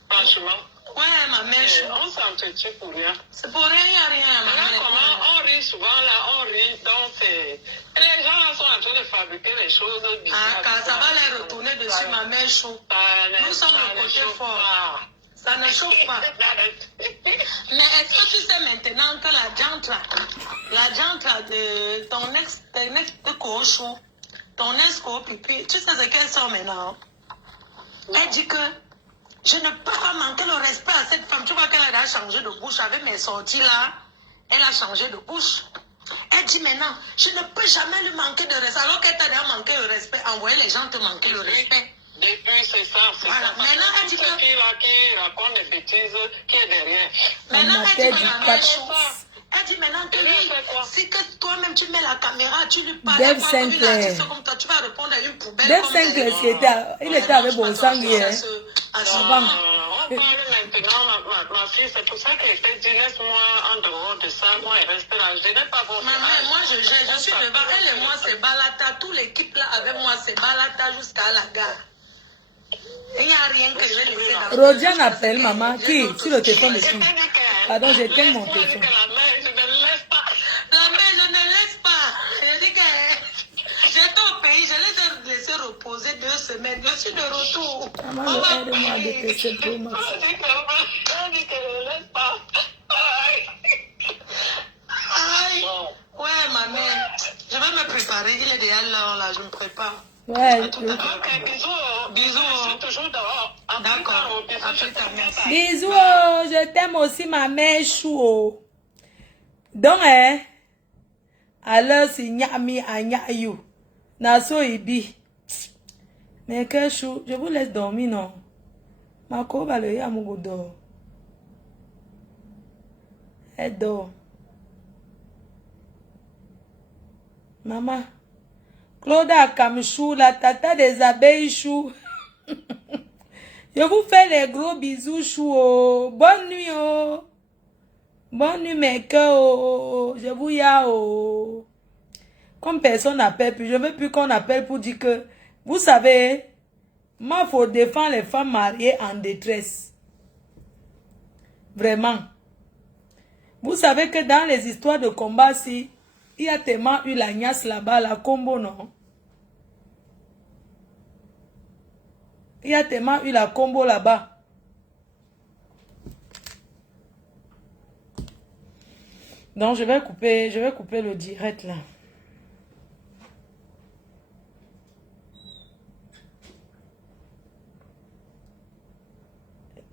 Franchement. Ouais, ma mère. On s'entretient pour rien. C'est pour rien, il n'y a rien. Maintenant, comment on rit souvent là, on rit. Donc, les gens là sont en train de fabriquer les choses bizarres. Ah, quand ça va les retourner dessus, ma mère chaud. Nous sommes le côté fort. Ça ne chauffe pas. Mais est-ce que tu sais maintenant que la jante de ton ex de cochon, ton ex-copipi, tu sais ce qu'elle sort maintenant? Elle dit que je ne peux pas manquer le respect à cette femme. Tu vois qu'elle a changé de bouche avec mes sorties là. Elle a changé de bouche. Elle dit maintenant, je ne peux jamais lui manquer de respect. Alors qu'elle t'a déjà manqué le respect, envoyer les gens te manquer le respect. Depuis, c'est ça. Voilà. Maintenant, elle dit que... qui raconte les bêtises, qui est derrière. Maintenant, elle dit que la même chose. Elle dit maintenant que lui, si que toi-même tu mets la caméra, tu lui parles, Dave Sinclair. Comme toi, tu vas répondre à une poubelle. Dave Sinclair, il était avec Bonsangui. On parle maintenant, ma fille, c'est pour ça qu'elle t'a dit, laisse-moi en dehors de ça, moi, elle reste là. Je n'ai pas votre maman, moi, je suis devant elle et moi, c'est Balata. Toute l'équipe là avec moi, c'est Balata jusqu'à la gare. Il n'y a rien que je vais laisser dans Rodiane appelle maman. Qui? Sur le téléphone de qui? Pardon, j'éteins mon téléphone. La mère, je ne laisse pas. Je dis que j'étais au pays, je les ai laissés reposer 2 semaines. Je suis de retour. Maman, aide-moi à détester Pro Max. Je dis que je ne laisse pas. Aïe. Ouais, ma mère. Je vais me préparer. Il est déjà l'heure là, je me prépare. Ouais. Bisous. Toujours dehors. D'accord. Bisous. Je t'aime aussi, ma mère chou. Donc, alors, c'est Nyami à Nyayu. Naso Ibi. Mais que chou, je vous laisse dormir, non? Ma co va le yamugo dort. Elle dort. Maman. Claudia Kamchou, la tata des abeilles chou. Je vous fais les gros bisous chou. Oh. Bonne nuit. Oh. Bonne nuit mes cœurs. Oh. Je vous ya. Oh. Comme personne n'appelle plus, je ne veux plus qu'on appelle pour dire que, vous savez, moi, il faut défendre les femmes mariées en détresse. Vraiment. Vous savez que dans les histoires de combat, si, il y a tellement eu la gnasse là-bas, la combo, non? Il y a tellement eu la combo là-bas. Donc, je vais couper le direct là.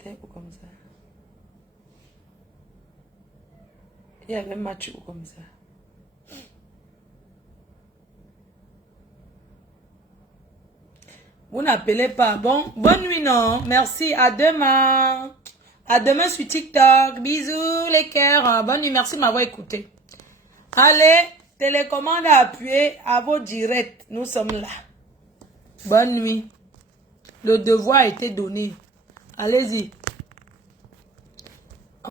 C'était où comme ça? Il y avait un match où comme ça? Vous n'appelez pas. Bon, bonne nuit, non? Merci. À demain. À demain sur TikTok. Bisous, les cœurs. Bonne nuit. Merci de m'avoir écouté. Allez, télécommande à appuyer à vos directs. Nous sommes là. Bonne nuit. Le devoir a été donné. Allez-y.